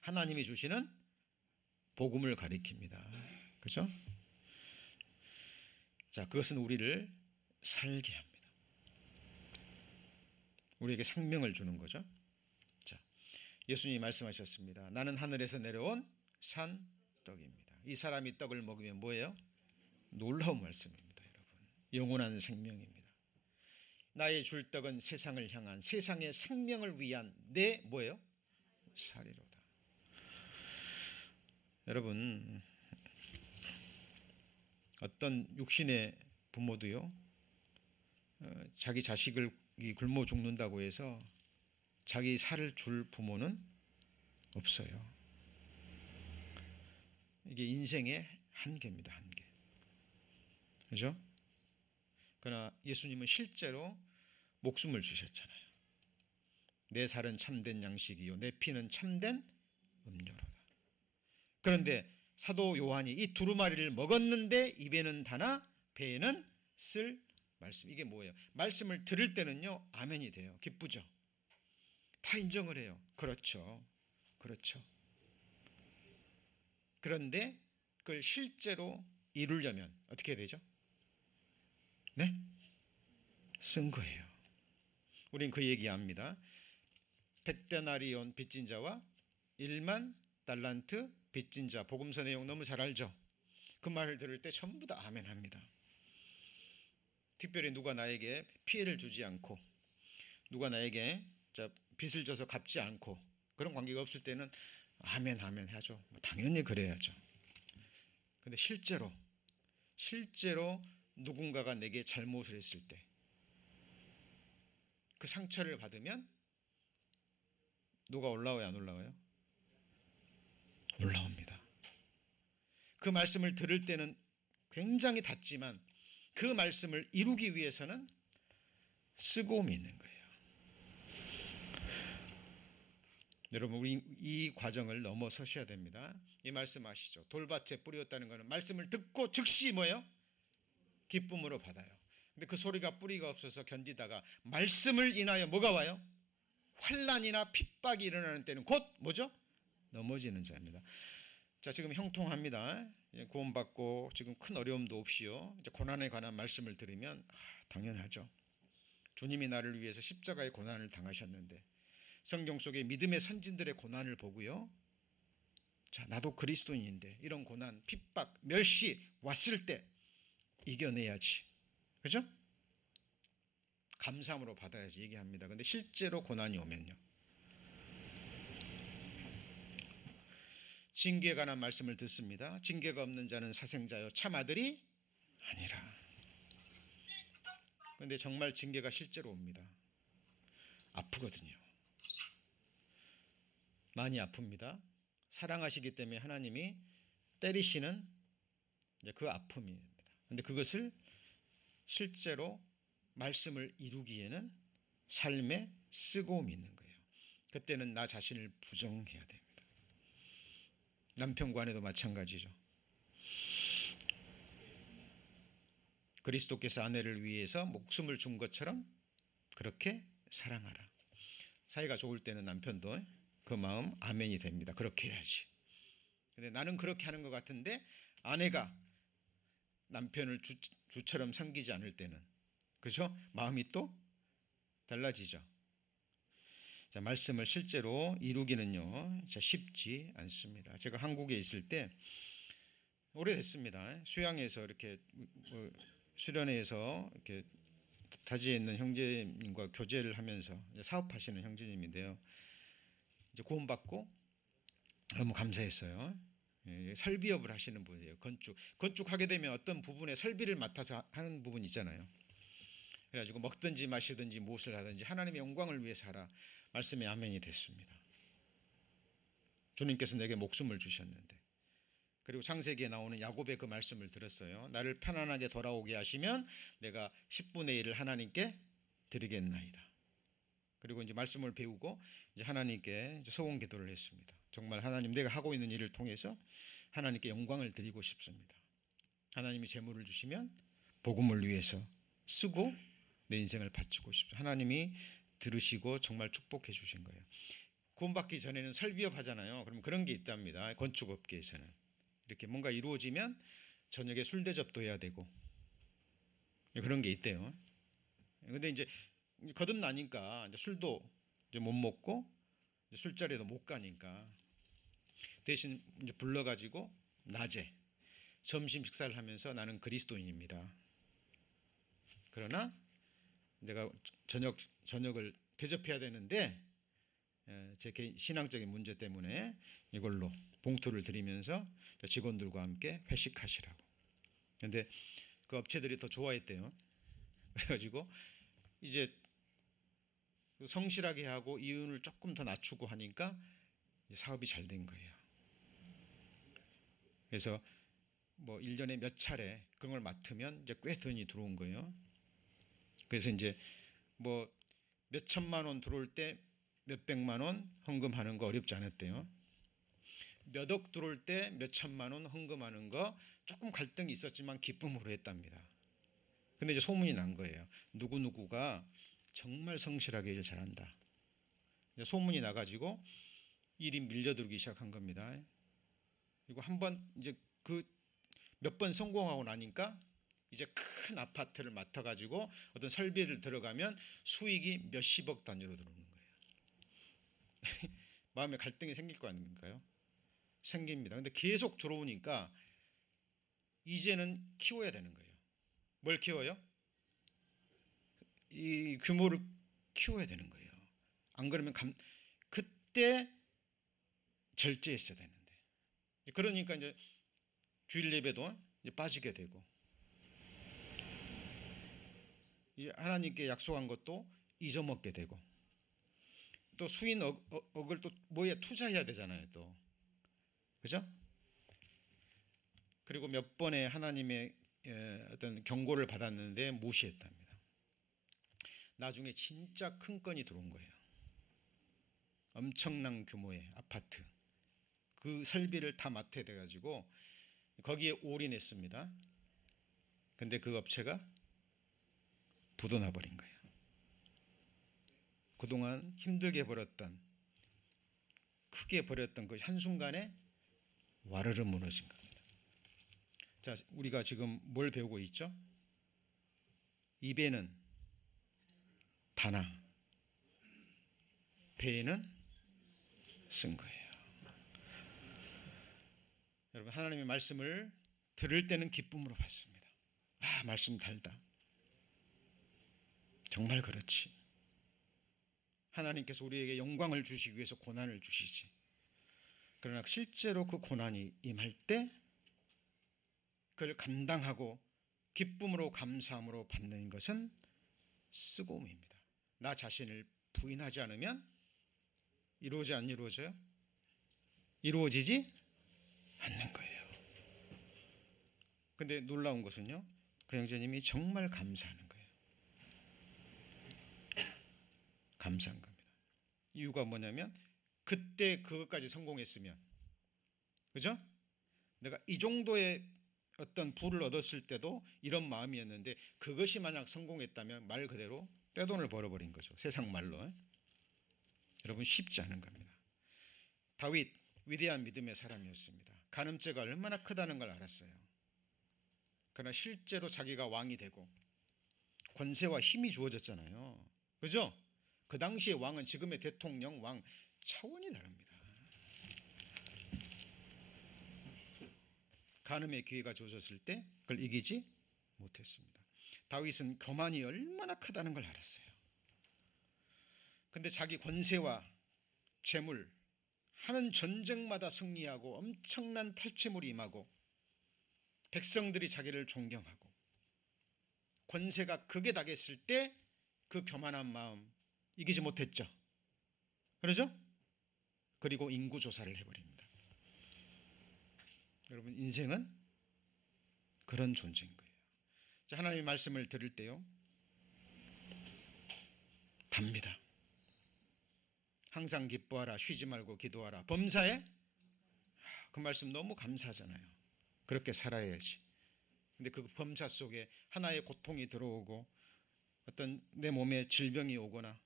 하나님이 주시는 복음을 가리킵니다. 그렇죠? 자, 그것은 우리를 살게 합니다. 우리에게 생명을 주는 거죠. 자, 예수님이 말씀하셨습니다. 나는 하늘에서 내려온 산떡입니다. 이 사람이 떡을 먹으면 뭐예요? 놀라운 말씀입니다, 여러분. 영원한 생명입니다. 나의 줄 떡은 세상을 향한, 세상의 생명을 위한 내 뭐예요? 살이로다. 여러분, 어떤 육신의 부모도요, 자기 자식을 굶어 죽는다고 해서 자기 살을 줄 부모는 없어요. 이게 인생의 한계입니다, 한계. 그죠? 그러나 예수님은 실제로 목숨을 주셨잖아요. 내 살은 참된 양식이요, 내 피는 참된 음료로다. 그런데 사도 요한이 이 두루마리를 먹었는데 입에는 다나 배에는 쓸 말씀. 이게 뭐예요? 말씀을 들을 때는요, 아멘이 돼요. 기쁘죠? 다 인정을 해요. 그렇죠. 그렇죠. 그런데 그걸 실제로 이루려면 어떻게 해야 되죠? 네? 쓴 거예요. 우린 그 얘기합니다. 100데나리온 빚진 자와 1만 달란트 빚진 자. 복음서 내용 너무 잘 알죠? 그 말을 들을 때 전부 다 아멘 합니다. 특별히 누가 나에게 피해를 주지 않고, 누가 나에게 빚을 져서 갚지 않고, 그런 관계가 없을 때는 아멘 아멘 하죠. 당연히 그래야죠. 근데 실제로 누군가가 내게 잘못을 했을 때 그 상처를 받으면 누가 올라와요, 안 올라와요? 올라옵니다. 그 말씀을 들을 때는 굉장히 닿지만 그 말씀을 이루기 위해서는 쓰고움이 있는 거예요. 여러분, 우리 이 과정을 넘어서셔야 됩니다. 이 말씀 아시죠? 돌밭에 뿌리였다는 것은 말씀을 듣고 즉시 뭐예요? 기쁨으로 받아요. 근데 그 소리가 뿌리가 없어서 견디다가 말씀을 인하여 뭐가 와요? 환난이나 핍박이 일어나는 때는 곧 뭐죠? 넘어지는 자입니다. 자, 지금 형통합니다. 구원받고 지금 큰 어려움도 없이요, 이제 고난에 관한 말씀을 들으면 당연하죠. 주님이 나를 위해서 십자가의 고난을 당하셨는데 성경 속에 믿음의 선진들의 고난을 보고요, 자, 나도 그리스도인인데 이런 고난, 핍박, 멸시 왔을 때 이겨내야지. 그죠? 감사함으로 받아야지 얘기합니다. 근데 실제로 고난이 오면요, 징계에 관한 말씀을 듣습니다. 징계가 없는 자는 사생자요 참 아들이 아니라. 그런데 정말 징계가 실제로 옵니다. 아프거든요. 많이 아픕니다. 사랑하시기 때문에 하나님이 때리시는 그 아픔입니다. 그런데 그것을 실제로 말씀을 이루기에는 삶에 쓰고움이 있는 거예요. 그때는 나 자신을 부정해야 됩니다. 남편 간에도 마찬가지죠. 그리스도께서 아내를 위해서 목숨을 준 것처럼 그렇게 사랑하라. 사이가 좋을 때는 남편도 그 마음 아멘이 됩니다. 그렇게 해야지. 근데 나는 그렇게 하는 것 같은데 아내가 남편을 주처럼 섬기지 않을 때는, 그죠? 마음이 또 달라지죠. 자, 말씀을 실제로 이루기는요, 쉽지 않습니다. 제가 한국에 있을 때 오래됐습니다. 수양에서 이렇게 수련회에서 이렇게 타지에 있는 형제님과 교제를 하면서 사업하시는 형제님인데요. 이제 구원받고 너무 감사했어요. 설비업을 하시는 분이에요. 건축하게 되면 어떤 부분에 설비를 맡아서 하는 부분이 있잖아요. 그래가지고 먹든지 마시든지 무엇을 하든지 하나님의 영광을 위해서 하라. 말씀에 아멘이 됐습니다. 주님께서 내게 목숨을 주셨는데, 그리고 창세기에 나오는 야곱의 그 말씀을 들었어요. 나를 편안하게 돌아오게 하시면 내가 10분의 1을 하나님께 드리겠나이다. 그리고 이제 말씀을 배우고 이제 하나님께 이제 소원 기도를 했습니다. 정말 하나님, 내가 하고 있는 일을 통해서 하나님께 영광을 드리고 싶습니다. 하나님이 재물을 주시면 복음을 위해서 쓰고 내 인생을 바치고 싶습니다. 하나님이 들으시고 정말 축복해 주신 거예요. 구원받기 전에는 설비업 하잖아요. 그럼 그런 게 있답니다. 건축업계에서는 이렇게 뭔가 이루어지면 저녁에 술 대접도 해야 되고 그런 게 있대요. 근데 이제 거듭나니까 이제 술도 이제 못 먹고 이제 술자리에도 못 가니까 대신 이제 불러가지고 낮에 점심 식사를 하면서 나는 그리스도인입니다. 그러나 내가 저녁을 대접해야 되는데 제 신앙적인 문제 때문에 이걸로 봉투를 드리면서 직원들과 함께 회식하시라고. 그런데 그 업체들이 더 좋아했대요. 그래가지고 이제 성실하게 하고 이윤을 조금 더 낮추고 하니까 사업이 잘 된 거예요. 그래서 뭐 1년에 몇 차례 그런 걸 맡으면 이제 꽤 돈이 들어온 거예요. 그래서 이제 뭐 몇 천만 원 들어올 때 몇 백만 원 헌금하는 거 어렵지 않았대요. 몇 억 들어올 때 몇 천만 원 헌금하는 거 조금 갈등이 있었지만 기쁨으로 했답니다. 근데 이제 소문이 난 거예요. 누구누구가 정말 성실하게 일 잘한다. 소문이 나가지고 일이 밀려들기 시작한 겁니다. 그리고 한번 이제 그 몇 번 성공하고 나니까 이제 큰 아파트를 맡아가지고 어떤 설비를 들어가면 수익이 몇십억 단위로 들어오는 거예요. 마음에 갈등이 생길 거 아닙니까요? 생깁니다. 근데 계속 들어오니까 이제는 키워야 되는 거예요. 뭘 키워요? 이 규모를 키워야 되는 거예요. 안 그러면 그때 절제했어야 되는데. 그러니까 이제 주일 예배도 이제 빠지게 되고, 하나님께 약속한 것도 잊어먹게 되고, 또 수인 억을 또 뭐에 투자해야 되잖아요. 또 그죠? 그리고 몇 번의 하나님의 어떤 경고를 받았는데 무시했답니다. 나중에 진짜 큰 건이 들어온 거예요. 엄청난 규모의 아파트, 그 설비를 다 맡아야 돼가지고 거기에 올인했습니다. 근데 그 업체가 부도나 버린 거예요. 그동안 힘들게 벌었던, 크게 벌였던 그 한순간에 와르르 무너진 겁니다. 자, 우리가 지금 뭘 배우고 있죠? 입에는 다나, 배에는 쓴 거예요. 여러분, 하나님의 말씀을 들을 때는 기쁨으로 받습니다. 아, 말씀 달다. 정말 그렇지. 하나님께서 우리에게 영광을 주시기 위해서 고난을 주시지. 그러나 실제로 그 고난이 임할 때 그걸 감당하고 기쁨으로 감사함으로 받는 것은 쓰고움입니다. 나 자신을 부인하지 않으면 이루어져 안 이루어져요? 이루어지지 않는 거예요. 근데 놀라운 것은요, 그 형제님이 정말 감사하는 거예요. 감사한 겁니다. 이유가 뭐냐면 그때 그것까지 성공했으면, 그죠? 내가 이 정도의 어떤 부를 얻었을 때도 이런 마음이었는데 그것이 만약 성공했다면 말 그대로 떼돈을 벌어버린 거죠. 세상 말로. 여러분 쉽지 않은 겁니다. 다윗 위대한 믿음의 사람이었습니다. 간음죄가 얼마나 크다는 걸 알았어요. 그러나 실제로 자기가 왕이 되고 권세와 힘이 주어졌잖아요. 그죠? 그 당시의 왕은 지금의 대통령, 왕 차원이 다릅니다. 간음의 기회가 주어졌을 때 그걸 이기지 못했습니다. 다윗은 교만이 얼마나 크다는 걸 알았어요. 근데 자기 권세와 재물, 하는 전쟁마다 승리하고 엄청난 탈취물이 임하고 백성들이 자기를 존경하고 권세가 극에 달했을 때 그 교만한 마음 이기지 못했죠. 그러죠? 그리고 인구조사를 해버립니다. 여러분 인생은 그런 존재인 거예요. 하나님의 말씀을 들을 때요 답니다. 항상 기뻐하라, 쉬지 말고 기도하라, 범사에. 그 말씀 너무 감사하잖아요. 그렇게 살아야지. 근데 그 범사 속에 하나의 고통이 들어오고 어떤 내 몸에 질병이 오거나,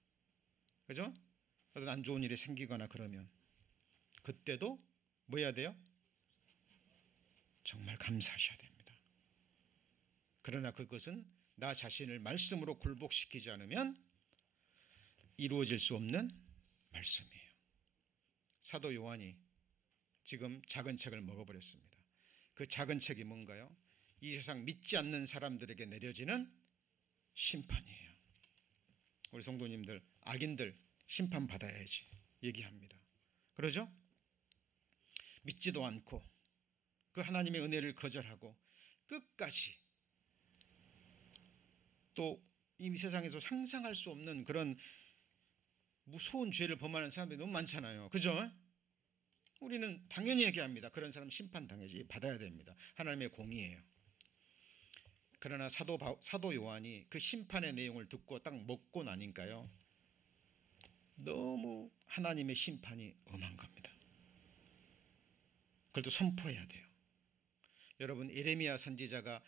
그죠? 어떤 안 좋은 일이 생기거나 그러면 그때도 뭐 해야 돼요? 정말 감사하셔야 됩니다. 그러나 그것은 나 자신을 말씀으로 굴복시키지 않으면 이루어질 수 없는 말씀이에요. 사도 요한이 지금 작은 책을 먹어버렸습니다. 그 작은 책이 뭔가요? 이 세상 믿지 않는 사람들에게 내려지는 심판이에요. 우리 성도님들, 악인들 심판받아야지 얘기합니다. 그러죠? 믿지도 않고 그 하나님의 은혜를 거절하고 끝까지 또 이 세상에서 상상할 수 없는 그런 무서운 죄를 범하는 사람들이 너무 많잖아요. 그죠? 우리는 당연히 얘기합니다. 그런 사람 심판당해지 받아야 됩니다. 하나님의 공의예요. 그러나 사도 요한이 그 심판의 내용을 듣고 딱 먹고 나니까요 너무 하나님의 심판이 엄한 겁니다. 그걸 또 선포해야 돼요. 여러분 예레미야 선지자가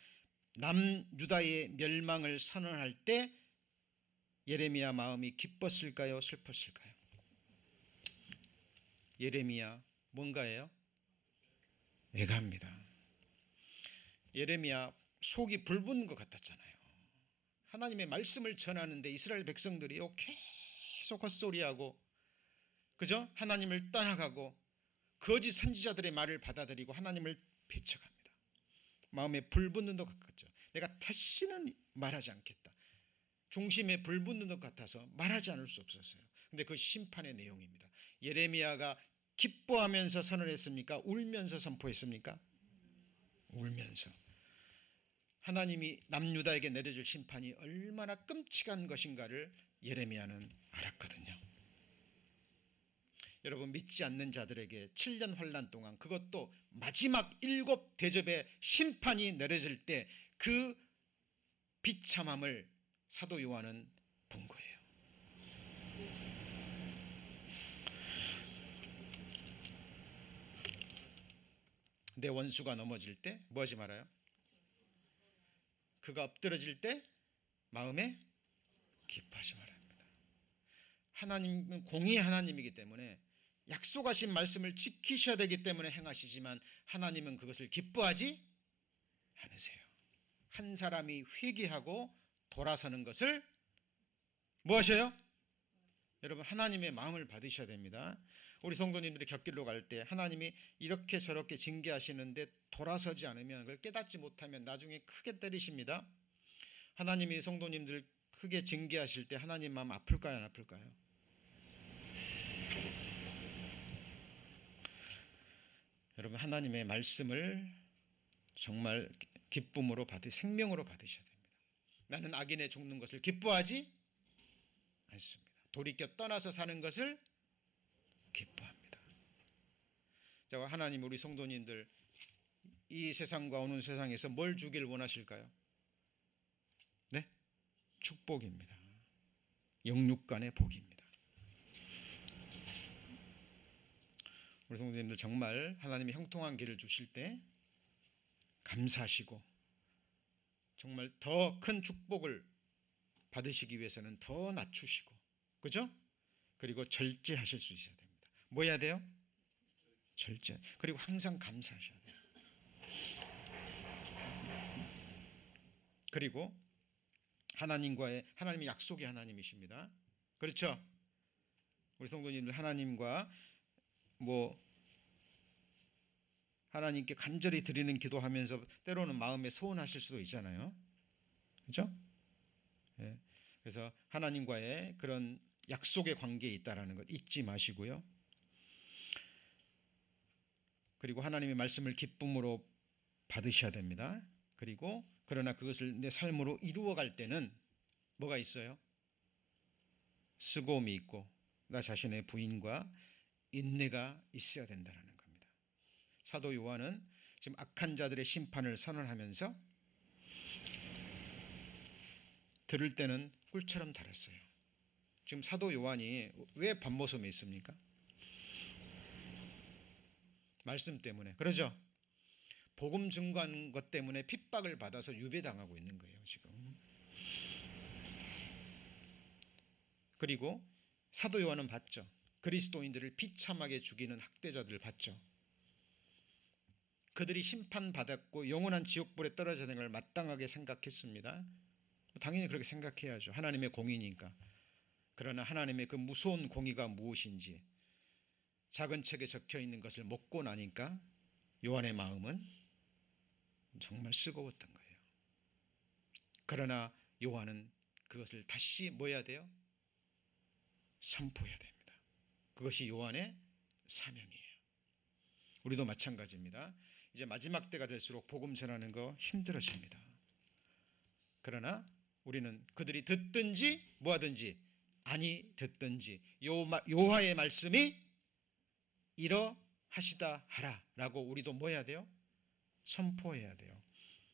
남유다의 멸망을 선언할 때 예레미야 마음이 기뻤을까요? 슬펐을까요? 예레미야 뭔가예요? 애가입니다. 예레미야 속이 불붙는 것 같았잖아요. 하나님의 말씀을 전하는데 이스라엘 백성들이요 계속 헛소리하고, 그죠? 하나님을 떠나가고 거짓 선지자들의 말을 받아들이고 하나님을 배척합니다. 마음에 불붙는 것 같죠. 내가 다시는 말하지 않겠다. 중심에 불붙는 것 같아서 말하지 않을 수 없었어요. 근데 그 심판의 내용입니다. 예레미야가 기뻐하면서 선언했습니까? 울면서 선포했습니까? 울면서. 하나님이 남유다에게 내려줄 심판이 얼마나 끔찍한 것인가를 예레미야는 알았거든요. 여러분 믿지 않는 자들에게 7년 환난 동안, 그것도 마지막 7 대접의 심판이 내려질 때 그 비참함을 사도 요한은 본 거예요. 내 원수가 넘어질 때 뭐 하지 말아요? 그가 엎드러질 때 마음에 기뻐하지 말아야 합니다. 하나님은 공의의 하나님이기 때문에 약속하신 말씀을 지키셔야 되기 때문에 행하시지만 하나님은 그것을 기뻐하지 않으세요. 한 사람이 회개하고 돌아서는 것을 뭐 하셔요? 여러분 하나님의 마음을 받으셔야 됩니다. 우리 성도님들이 곁길로 갈 때 하나님이 이렇게 저렇게 징계하시는데 돌아서지 않으면, 그걸 깨닫지 못하면 나중에 크게 때리십니다. 하나님이 성도님들 크게 징계하실 때 하나님 마음 아플까요, 안 아플까요? 여러분 하나님의 말씀을 정말 기쁨으로 생명으로 받으셔야 됩니다. 나는 악인의 죽는 것을 기뻐하지 않습니다. 돌이켜 떠나서 사는 것을 기뻐합니다. 자, 하나님 우리 성도님들 이 세상과 오는 세상에서 뭘 주길 원하실까요? 네? 축복입니다. 영육간의 복입니다. 우리 성도님들 정말 하나님이 형통한 길을 주실 때 감사하시고 정말 더 큰 축복을 받으시기 위해서는 더 낮추시고, 그죠? 그리고 절제하실 수 있어야 됩니다. 뭐 해야 돼요? 절제. 그리고 항상 감사하셔야 돼요. 그리고 하나님이 약속의 하나님이십니다. 그렇죠? 우리 성도님들 하나님과 하나님께 간절히 드리는 기도하면서 때로는 마음에 서운하실 수도 있잖아요. 그렇죠? 예. 그래서 하나님과의 그런 약속의 관계에 있다라는 것 잊지 마시고요. 그리고 하나님의 말씀을 기쁨으로 받으셔야 됩니다. 그리고 그러나 그것을 내 삶으로 이루어갈 때는 뭐가 있어요? 쓰고움이 있고 나 자신의 부인과 인내가 있어야 된다는 겁니다. 사도 요한은 지금 악한 자들의 심판을 선언하면서 들을 때는 꿀처럼 달았어요. 지금 사도 요한이 왜 밤모섬에 있습니까? 말씀 때문에. 그러죠? 복음 증거한 것 때문에 핍박을 받아서 유배당하고 있는 거예요, 지금. 그리고 사도 요한은 봤죠. 그리스도인들을 비참하게 죽이는 학대자들을 봤죠. 그들이 심판받았고 영원한 지옥불에 떨어져야 되는 걸 마땅하게 생각했습니다. 당연히 그렇게 생각해야죠. 하나님의 공의니까. 그러나 하나님의 그 무서운 공의가 무엇인지 작은 책에 적혀 있는 것을 먹고 나니까 요한의 마음은 정말 쓰거웠던 거예요. 그러나 요한은 그것을 다시 뭐 해야 돼요? 선포해야 됩니다. 그것이 요한의 사명이에요. 우리도 마찬가지입니다. 이제 마지막 때가 될수록 복음 전하는 거 힘들어집니다. 그러나 우리는 그들이 듣든지 뭐하든지 아니 듣든지 여호와의 말씀이 이러하시다 하라 라고 우리도 뭐 해야 돼요? 선포해야 돼요.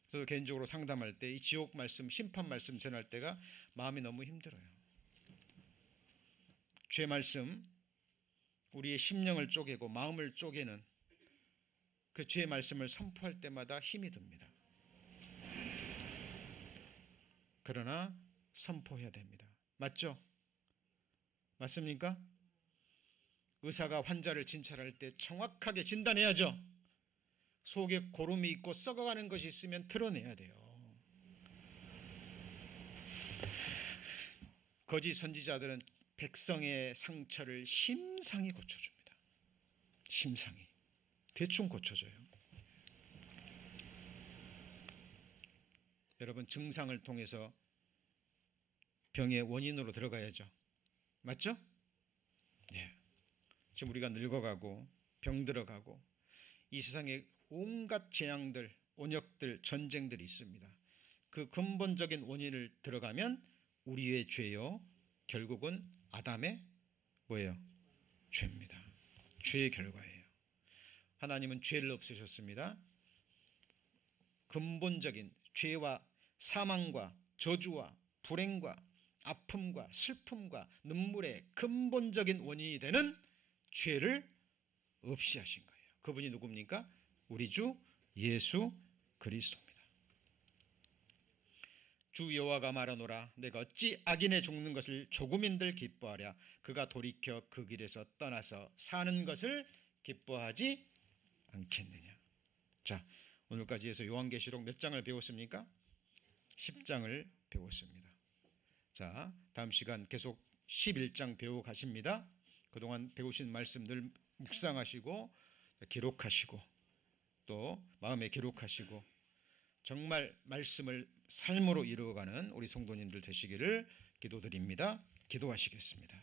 저도 개인적으로 상담할 때 이 지옥 말씀, 심판 말씀 전할 때가 마음이 너무 힘들어요. 죄 말씀, 우리의 심령을 쪼개고 마음을 쪼개는 그 죄 말씀을 선포할 때마다 힘이 듭니다. 그러나 선포해야 됩니다. 맞죠? 맞습니까? 의사가 환자를 진찰할 때 정확하게 진단해야죠. 속에 고름이 있고 썩어가는 것이 있으면 드러내야 돼요. 거짓 선지자들은 백성의 상처를 심상히 고쳐줍니다. 심상히. 대충 고쳐줘요. 여러분, 증상을 통해서 병의 원인으로 들어가야죠. 맞죠? 예. 지금 우리가 늙어가고 병들어가고 이 세상에 온갖 재앙들, 온역들, 전쟁들이 있습니다. 그 근본적인 원인을 들어가면 우리의 죄요, 결국은 아담의 뭐예요? 죄입니다. 죄의 결과예요. 하나님은 죄를 없애셨습니다. 근본적인 죄와 사망과 저주와 불행과 아픔과 슬픔과 눈물의 근본적인 원인이 되는 죄를 없이 하신 거예요. 그분이 누굽니까? 우리 주 예수 그리스도입니다. 주 여호와가 말하노라 내가 어찌 악인의 죽는 것을 조금인들 기뻐하랴 그가 돌이켜 그 길에서 떠나서 사는 것을 기뻐하지 않겠느냐. 자, 오늘까지 해서 요한계시록 몇 장을 배웠습니까? 10장을 배웠습니다. 자, 다음 시간 계속 11장 배워 가십니다. 그동안 배우신 말씀들 묵상하시고 기록하시고 또 마음에 기록하시고 정말 말씀을 삶으로 이루어가는 우리 성도님들 되시기를 기도드립니다. 기도하시겠습니다.